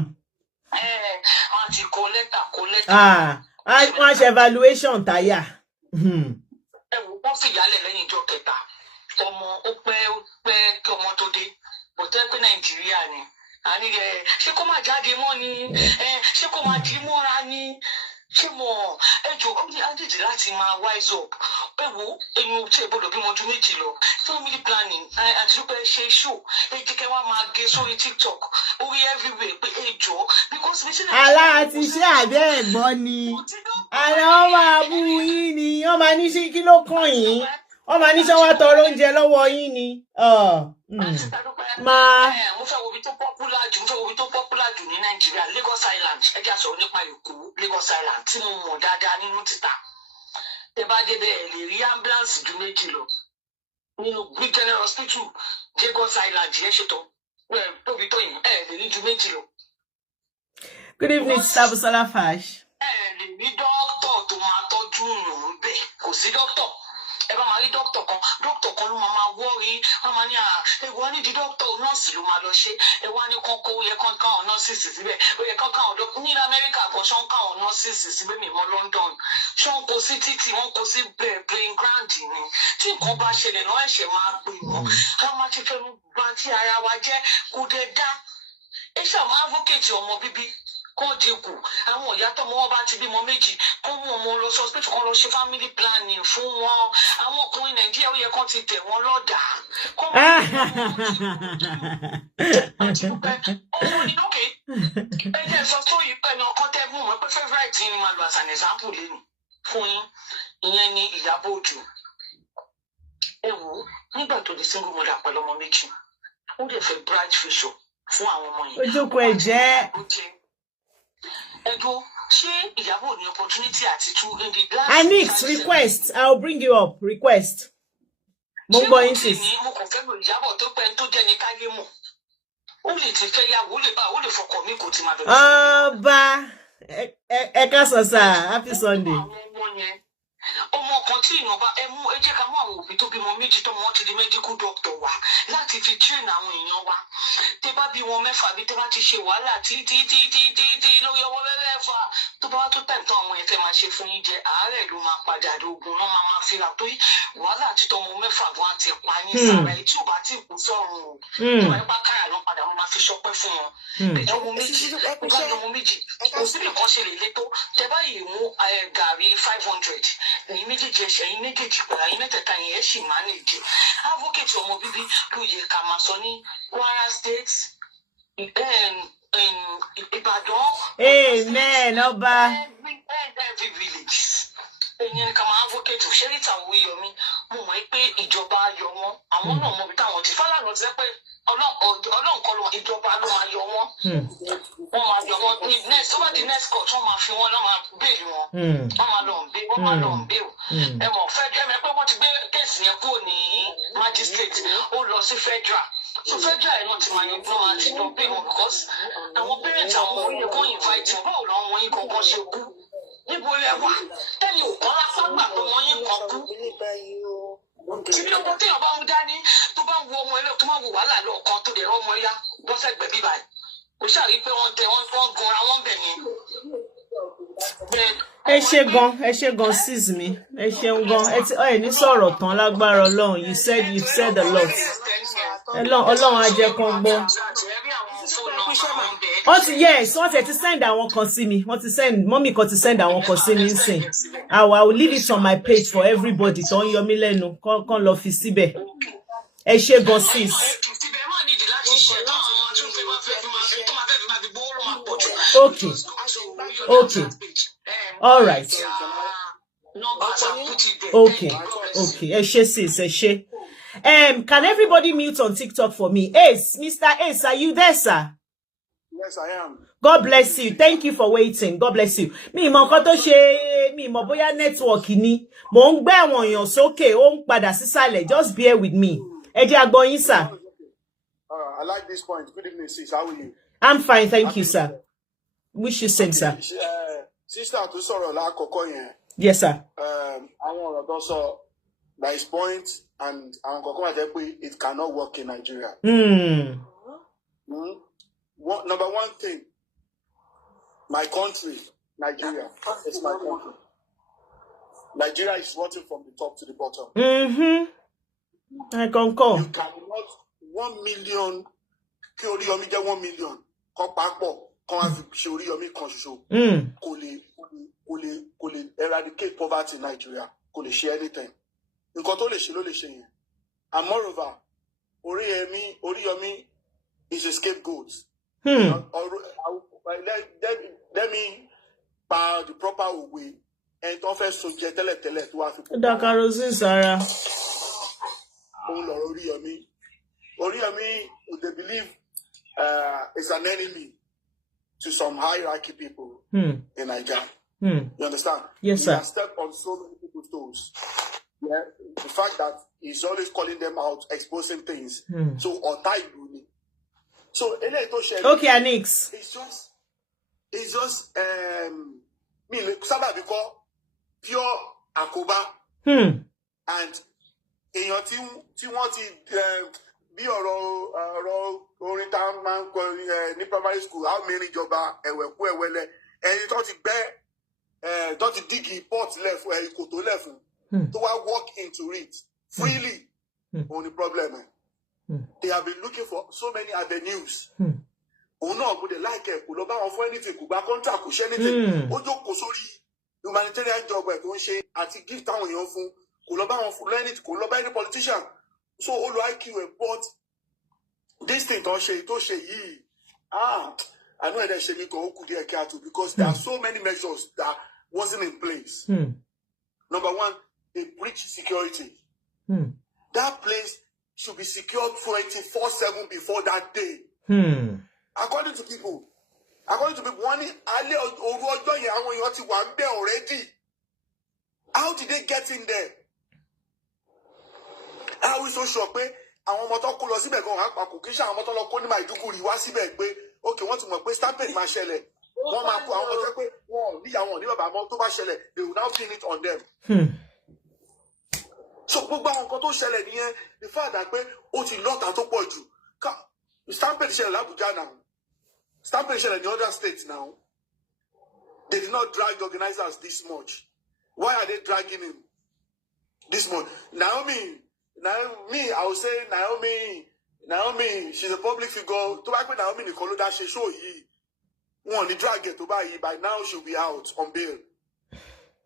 Wọ́n ṣe evaluation tàyà. Wọ́n fìyálẹ̀ lẹ́yìn ìjọ kẹta. Ọmọ ó pẹ́ kí ọmọ tó dé. Kò tẹ́ pé Nàìjíríà ni. Àní ṣé kó máa jáde mọ́ ni? Ṣé kó máa dì í mọ́ra ni? Ṣé mo ẹjọ́ ó ní àdìdì láti máa wise up ẹ wo ẹ̀yin tí ẹ gbọ́dọ̀ bímọ ọdún méjì lọ family planning àti lópẹ́ ṣe show èjìké wa máa gé sórí TikTok orí everywhere pé ẹjọ́ because mi sílẹ̀. aláàtì ṣé àbẹ́ ẹ̀gbọ́n ni ara wọn máa bú yín ni wọ́n máa ní sí kí ló kàn yín wọ́n máa ní sọ́wọ́ tọrọ oúnjẹ lọ́wọ́ yín ni. Mo fẹ́ wo ibi tó popular jù ní Nàìjíríà Lagos Island ẹ jẹ́ àsọ̀rọ̀ nípa Èkó Lagos Island tí mo mọ̀ dáadáa nínú títà tẹ bá dé bẹ́ẹ̀ lè rí ambulance ju méjì lọ nínú big general hospital Lagos Island yẹn ṣètò tóbi tó yìí ẹ lè rí ju méjì lọ. Good evening, Sabusola Fash. Ẹ lè rí dókítà tó máa tọ́jú yàn bẹ́ẹ̀ kò sí dókítà. Ẹ bá máa rí dókítà kan ló máa wọ́ọ̀rí wọ́n máa ní ẹ̀wọ́n ní di dókítà nọ́ọ̀sì ló máa lọ ṣe ẹ̀wọ́n ní kọ́kọ́ ó yẹ kán káwọn nọ́ọ̀sì síbẹ̀ ó yẹ kán káwọn dókítà ní Amẹ́ríkà kan ṣán káwọn nọ́ọ̀sì síbẹ̀ mímọ́ London ṣán kó sí títì wọ́n kó sí playing ground ni tí nǹkan bá ṣẹlẹ̀ náà ẹ̀ṣẹ̀ máa pè wọ́n ká má ti fẹ́ bá ti ara wa jẹ́ kó dé dá ẹ ṣáà máa advocate ọmọ bíbí kọ́ dínkù àwọn ìyá tọmọ wọn bá ti bímọ méjì kó mú ọmọ lọ sí hospital kan lọ ṣe family planning fún wọn àwọn ọkùnrin Nàìjíríà ó yẹ kán ti tẹ̀ wọ́n lọ́dà kó wọ́n ọmọ ní lókè ẹ jẹ́ sọ tó yí pẹ̀lú ọkọ tẹ́ mú wọn pé favourite yín máa lo as an example lẹ́nu fún yín ìyẹn ní Ìyábọ̀ Òjó ẹ wò ó nígbà tó di single mother pẹ̀lú ọmọ méjì ó dẹ̀ fẹ́ bright future fún àwọn ọmọ yẹn. Ojúkọ ẹ̀ jẹ́. Ẹjọ́ ṣé Ìyábọ̀ ní opportunity àti tú in the last. Anix request I'll bring you up request. Mo gbọ́ yín sí. Mo kàn fẹ́ lo Ìyábọ̀ tó pẹ́ tó jẹ́ ní káyé mọ̀. Ó lè ti fẹ́ yàwó ó lè fọkàn mi kò ti máa bẹ̀rẹ̀. Ọba ẹ ká sọ sá happy Sunday. Ọmọ kan tí ìyànbá ẹ jẹ́ ká mú àwọn òbí tó bímọ méjì tó wọ́n ti di medical doctor wá láti fi train àwọn èèyàn wa tẹ bá bí wọn mẹ́fà bí tẹ bá ti ṣe wàhálà tí lórí ọwọ́ mẹ́fà tó bá wá tó tẹ̀tọ́ àwọn ẹ̀fẹ́ máa ṣe fún yín jẹ àárẹ̀ ló máa padà lóògùn náà máa fi ra tó yí wàhálà àti tọmọ mẹ́fà bó wá ti pa yín sára ẹ̀ tí ò bá ti kú sọ́run o ìwà ipá káyà ló padà wọn máa fi ṣọpẹ́ fún wọn ọmọ méjì kò síbi kan ṣe lè létó tẹ báyìí mú gàrí 500 ẹ̀yin méjèèjì ẹ̀ṣẹ̀ ẹ̀yin méjèèjì pẹ̀lú ẹ̀yin mẹ́tẹ̀ẹ̀ta yẹn ẹ̀ sì máa lè jẹ advocate ọmọ bíbí ló yẹ ká máa sọ ní Kwara State Ìbàdàn. Amen ọba. Every village ẹ̀yin ká máa advocate ṣe rí tàwọn Oriyomi mo mọ̀ pé ìjọba yọ wọ́n àwọn náà mọ̀ bí táwọn ti Fálànà ti sẹ́ pé Ọlọ́run kọ́ ló ìjọba ló máa yọ wọ́n wọ́n máa yọ wọ́n ní next over the next court wọ́n máa fi wọ́n náà máa bẹ́ẹ̀lì wọn wọ́n máa lọ ń bẹ́ẹ̀ ẹ mọ̀ federal ẹ pé wọ́n ti gbé kéèsì yẹn kúrò ní magistrate ó lọ sí federal so federal ẹ̀ náà ti máa yẹn náà àti lọ bẹ́ẹ̀ wọn because àwọn parents àwọn ọmọ yẹn kàn invite wọn báwo làwọn ọmọ yẹn kankan ṣe kú níbo lẹ wà tẹ́lẹ̀ ò kọ́ lápá gbà tó wọ́n yẹn kàn kú tí bí ọmọ téèyàn bá mú dání tó bá wo ọmọ ẹlẹ́ tó máa wo wàhálà lọ́ọ̀kan tó dẹ̀ ọmọ ẹ̀yà bọ́sẹ̀gbẹ̀ bíbá ẹ̀ kò ṣàrí pé wọ́n gunra wọ́n bẹ̀ ni. ẹ ṣe gan sis mi ẹ ṣeun gan ẹ ní sọ̀rọ̀ tán lágbára Ọlọ́run you said a lot Ọlọ́run á jẹ́ kán gbọ́. wọ́n ti send àwọn kan sí mi mọ́mì kan ti send àwọn kan sí mi nsìn I will leave it on my page for everybody tó ń yọ mí lẹ́nu kán lọ fi síbẹ̀ ẹ ṣe gan sis. Okay. All right. Okay. Ẹ ṣé sis, ẹ ṣé. Can everybody mute on TikTok for me? Ace, Mr. Ace, are you there, sir? Yes, I am. God bless you. Thank you for waiting. God bless you. Mi mọ̀ nǹkan tó ṣe, mi mọ̀ bóyá network ni. Mo ń gbé àwọn èèyàn sókè, ó ń padà sísàlẹ̀. Just bear with me. Ẹ jẹ́ a gbọ́ yín, sir. I like this point. Good evening, sis. How are you? I'm fine, thank you, sir. Wish you same, sir. Sister tó sọ̀rọ̀ lákọ̀ọ́kọ́ yẹn. Yes, sir. Àwọn ọ̀rọ̀ tó sọ, there is point and àwọn kọ̀ọ̀kan wà jẹ́ pé it cannot work in Nigeria. Number one thing, my country, Nigeria, is my country. Nigeria is rotting from the top to the bottom. I concur. You cannot 1 million, kí Oriyomi jẹ́ 1 million, kọ́ papọ̀, kọ́ wá fi ṣe Oriyomi kan ṣoṣo. Kò lè eradicate poverty in Nigeria. Kò lè ṣe anything. Nǹkan tó lè ṣe ló lè ṣe yẹn. And moreover, Oriyomi is a scapegoat. Let me pa the proper way. And don't first suggest tẹ́lẹ̀ tó wá fi. Dakarosin Sarah. Oriyomi, they believe is an enemy to some hierarchy people in Nigeria. You understand? Yes, sir. He has stepped on so many people's toes. Yeah, the fact that he's always calling them out, exposing things. So okay, Anix. It's just me because pure akoba. And èèyàn tí wọ́n ti bí ọ̀rọ̀ orin tá a máa ń kọ ní primary school how many ìjọba ẹ̀wẹ̀kú ẹ̀wẹ̀lẹ̀ ẹni tó ti gbẹ́ tó ti dígì port lẹ́fún ìkòtò lẹ́fún tó wá walk into it freely òun ni problem they have been looking for so many avenues òun náà gbọ́dọ̀ láìkẹ́ kò lọ bá wọn fún anything kò gba contract kò ṣe anything ó jókòó sórí humanitarian job ẹ̀ tó ń ṣe àti gift táwọn èèyàn fún kò lọ bá wọn fún lẹ́ni kò lọ bá any politician so ó lo IQ ẹ̀ but this thing tó ṣe yìí I know ẹ̀dẹ̀ ṣe ní kan ó kù díẹ̀ kíá because there are so many measures that wasn't in place. Number one, they breach security. That place should be secured 24/7 before that day. According to people, wọ́n ní alẹ́ òru ọjọ́ yẹn àwọn èèyàn ti wà ń bẹ̀ already. How did they get in there? How we so sure pé àwọn ọmọ tó kó lọ síbẹ̀ gan-an àpapọ̀ kì í ṣe àwọn ọmọ tó lọ kó ní Maiduguri wá síbẹ̀ pé okay wọ́n ti mọ̀ pé stampede máa ṣẹlẹ̀ wọ́n máa kó àwọn ọmọ tó pé wọ́n níyàwó ní bàbá mọ́ tó bá ṣẹlẹ̀ they will now pin it on them. So gbogbo àwọn nǹkan tó ṣẹlẹ̀ nìyẹn the fact that pé ó ti lọ́ta tó pọ̀ jù stampede ṣẹlẹ̀ l'Abuja now stampede ṣẹlẹ̀ ní other states now they did not drag the organizers this much. Why are they dragging him this much? Naomi, I would say Naomi, she's a public figure. To back with Naomi, Nicolo, that she show ye. One, the drag it to buy ye. By now, she'll be out on bail.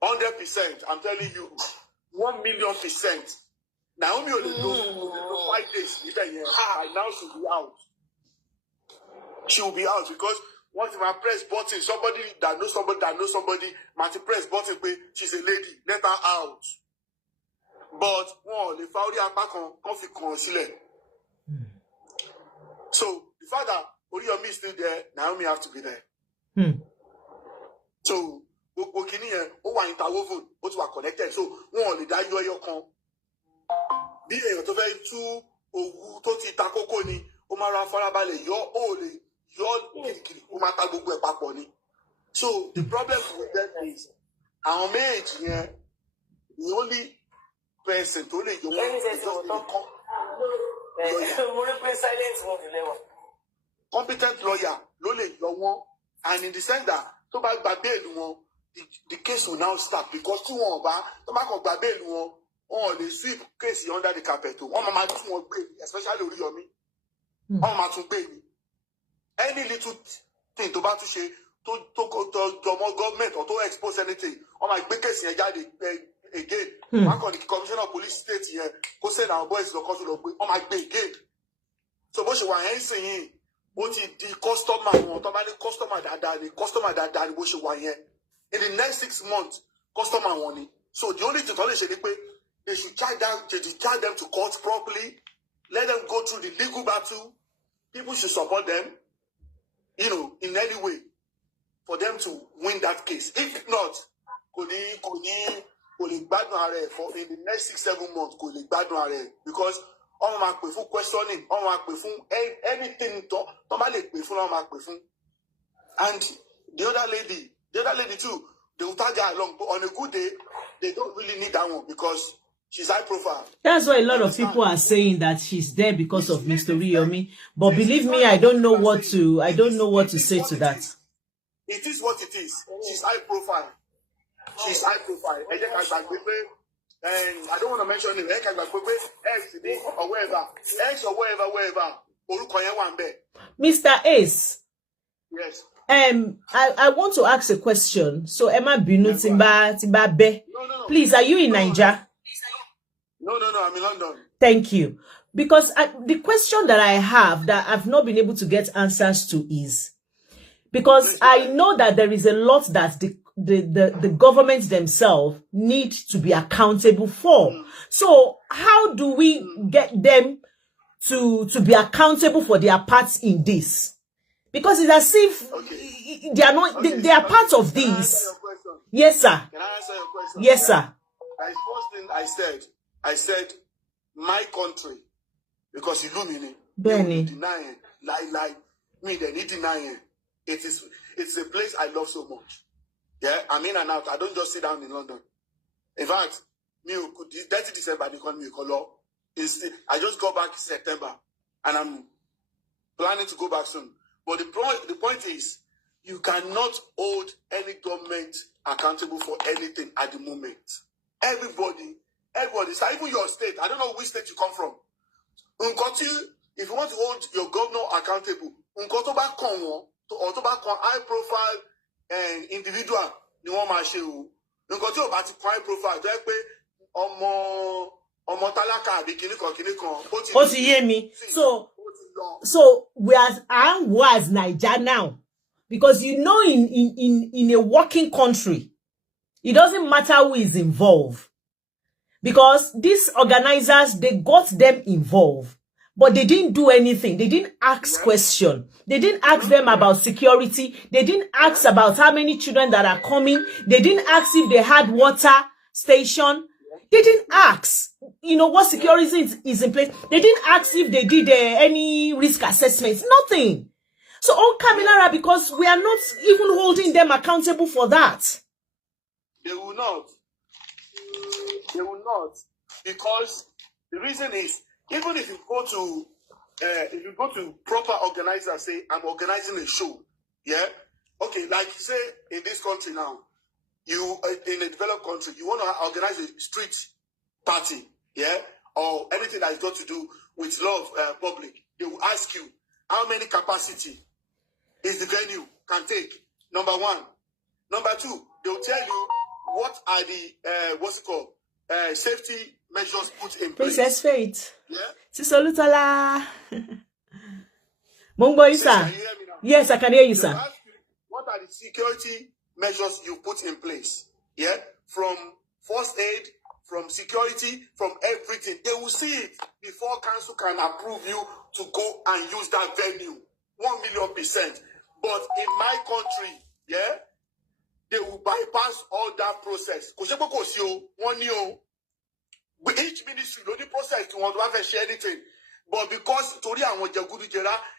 100%. I'm telling you, 1,000,000%. Naomi only do 5 days. By now, she'll be out. She will be out because once I press button, somebody that knows somebody, Marty press button, she's a lady. Let her out. but one the fauri apá kan fi kan sílẹ̀. So the fact that Oriyomi is still there, Naomi have to be there. So gbogbo kini yẹn ó wà interwoven, ó ti wà connected. So one lè dá yọ ẹyọ kan. Bí èèyàn tó fẹ́ tú òwú tó ti ta kókó ni, ó máa ra farabalẹ̀ yọ ó lè yọ kìkìkì, ó máa ta gbogbo ẹ̀ papọ̀ ni. So the problem with them is àwọn méjì yẹn the only person tó lè yọ wọn is competent lawyer ló lè yọ wọn, and in the sense that tó bá gba bail wọn the case will now start because tí wọn bá tó bá kàn gba bail wọn wọn lè sweep case under the carpet o wọn máa tún wọn gbé especially Oriyomi wọn máa tún gbé ni any little thing tó bá tún ṣe tó jọmọ government or to expose anything wọn máa gbé case yẹn jáde again wọn kàn ní commissioner of police state yẹn kó send our boys lọ kó tó lọ gbé wọn máa gbé again so bó ṣe wà yẹn ń sìn yìí ó ti di customer wọn tó bá ní customer dáadáa ni bó ṣe wà yẹn in the next 6 months customer wọn ni so the only thing tó lè ṣe ni pé they should charge them to court properly, let them go through the legal battle. People should support them, you know, in any way for them to win that case. If not, kò ní gbádùn ara ẹ̀ for in the next 6-7 months kò lè gbádùn ara ẹ̀ because wọ́n máa pè fún questioning, wọ́n máa pè fún anything tó bá lè pè fún wọ́n máa pè fún. And the other lady too, they will tag her along, but on a good day, they don't really need that one because she's high profile. That's why a lot of people are saying that she's there because of Mr. Oriyomi. But believe me, I don't know what to say to that. It is what it is. She's high profile. She's high profile. And I don't want to mention it. Or wherever. Mr. Ace. Yes. I want to ask a question. So Emma Binu Timba Be. Please, are you in Nigeria? No, I'm in London. Thank you. Because the question that I have that I've not been able to get answers to is, because I know that there is a lot that the government themselves need to be accountable for. So how do we get them to be accountable for their parts in this? Because it's as if they are not, they are part of this. Yes, sir. Can I answer your question? Yes, sir. First thing I said, my country, because Illumine, Benny, denying, lie, me, they need denying. It's a place I love so much. Yeah, I'm in and out. I don't just sit down in London. In fact, me, 30 December, they call me a color. I just got back in September, and I'm planning to go back soon. But the point is, you cannot hold any government accountable for anything at the moment. Everybody, so even your state, I don't know which state you come from. If you want to hold your governor accountable, or to back on high profile and individual, you want my show. High profile, So we as Nigeria now, because you know in a working country, it doesn't matter who is involved, because these organizers, they got them involved, but they didn't do anything. They didn't ask question. They didn't ask them about security. They didn't ask about how many children that are coming. They didn't ask if they had water station. They didn't ask, you know, what security is in place. They didn't ask if they did any risk assessments. Nothing. So all Kamilara, because we are not even holding them accountable for that. They will not. They will not. Because the reason is, even if you go to proper organizers, say, I'm organizing a show, yeah? Okay, like you say, in this country now, you, in a developed country, you want to organize a street party, yeah? Or anything that is got to do with love public. They will ask you, how many capacity is the venue can take? Number one. Number two, they will tell you what are the, safety measures put in place. Princess Faith. Yeah? Sisolutala. Mongo Isa. Yes, I can hear you, sir. What are the security measures you put in place? Yeah? From first aid from security, from everything. They will see it before council can approve you to go and use that venue. 1,000,000%. But in my country, yeah, they will bypass all that process. Each ministry, the only process to want to share anything. But because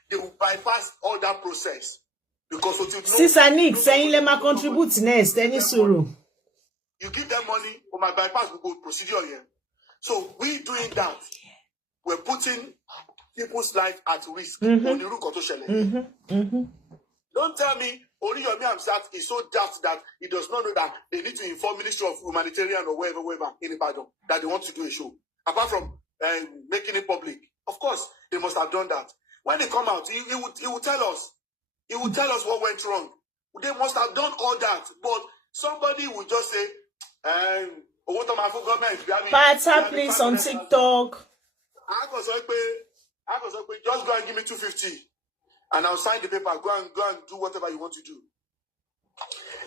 they will bypass all that process. Because what you know, Sister Nick, saying let me contribute next. Any suru. You give them money, or my bypass will go procedure here. So we doing that. We're putting people's life at risk. Don't tell me Oriyomi Hamzat is so daft that he does not know that they need to inform Ministry of Humanitarian or wherever in Ibadan that they want to do a show. Apart from making it public. Of course, they must have done that. When they come out, he will tell us. He will tell us what went wrong. They must have done all that. But somebody will just say, Pata, please, on TikTok. I was like, just go and give me 250. And I'll sign the paper. Go and do whatever you want to do.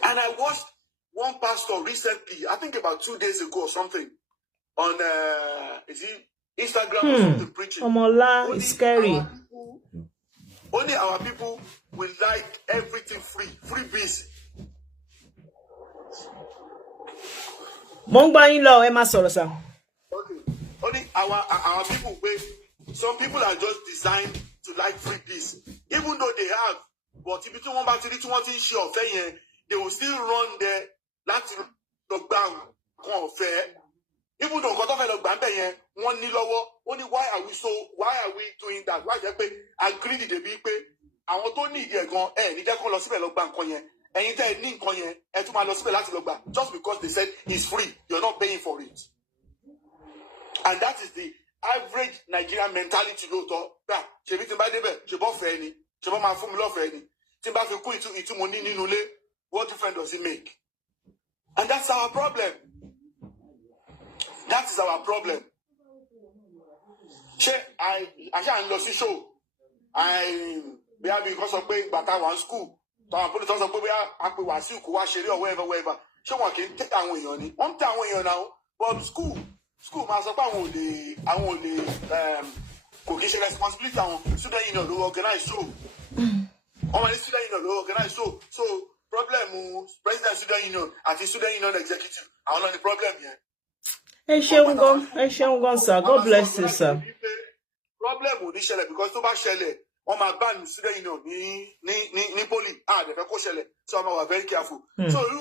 And I watched one pastor recently, I think about 2 days ago or something, on is it Instagram or something, preaching. Omola is scary. Only our people will like everything free. Freebies. Okay. Only our people, some people are just designed to like freebies. Even though they have, but if you want back to the show, they will still run there. That's lockdown. Even though only why are we doing that? Why agree the big pay? I want to need just because they said it's free, you're not paying for it. And that is the average Nigerian mentality. What difference does it make? And that's our problem. That is our problem. I can't lose the show. Because of but I was school. So I put it on or wherever. So I can take away on it. One time when you're now, but school, master, I want the cohesion responsibility on student union to organize show. On my student union to organize show. So problem president student union at the student union executive. I don't know the problem here. Hey, sir. God bless you, sir. Problem with this because to shele on my band student union ni poly they fẹ́ shele. So I'm very careful. So you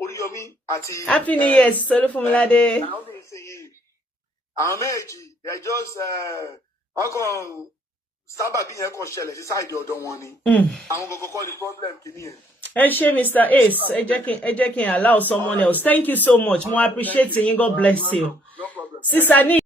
Oriyomi ati Happy New Year, sorry for Milade. Naomi saying Ameji, they just Saba being a shele side ọ̀dọ̀ wọn ni. Àwọn gogo call the problem kini e. Mr. Ace, Ejekin allow someone else. Thank you so much. More appreciating you. God bless you. No problem. Sister Nick.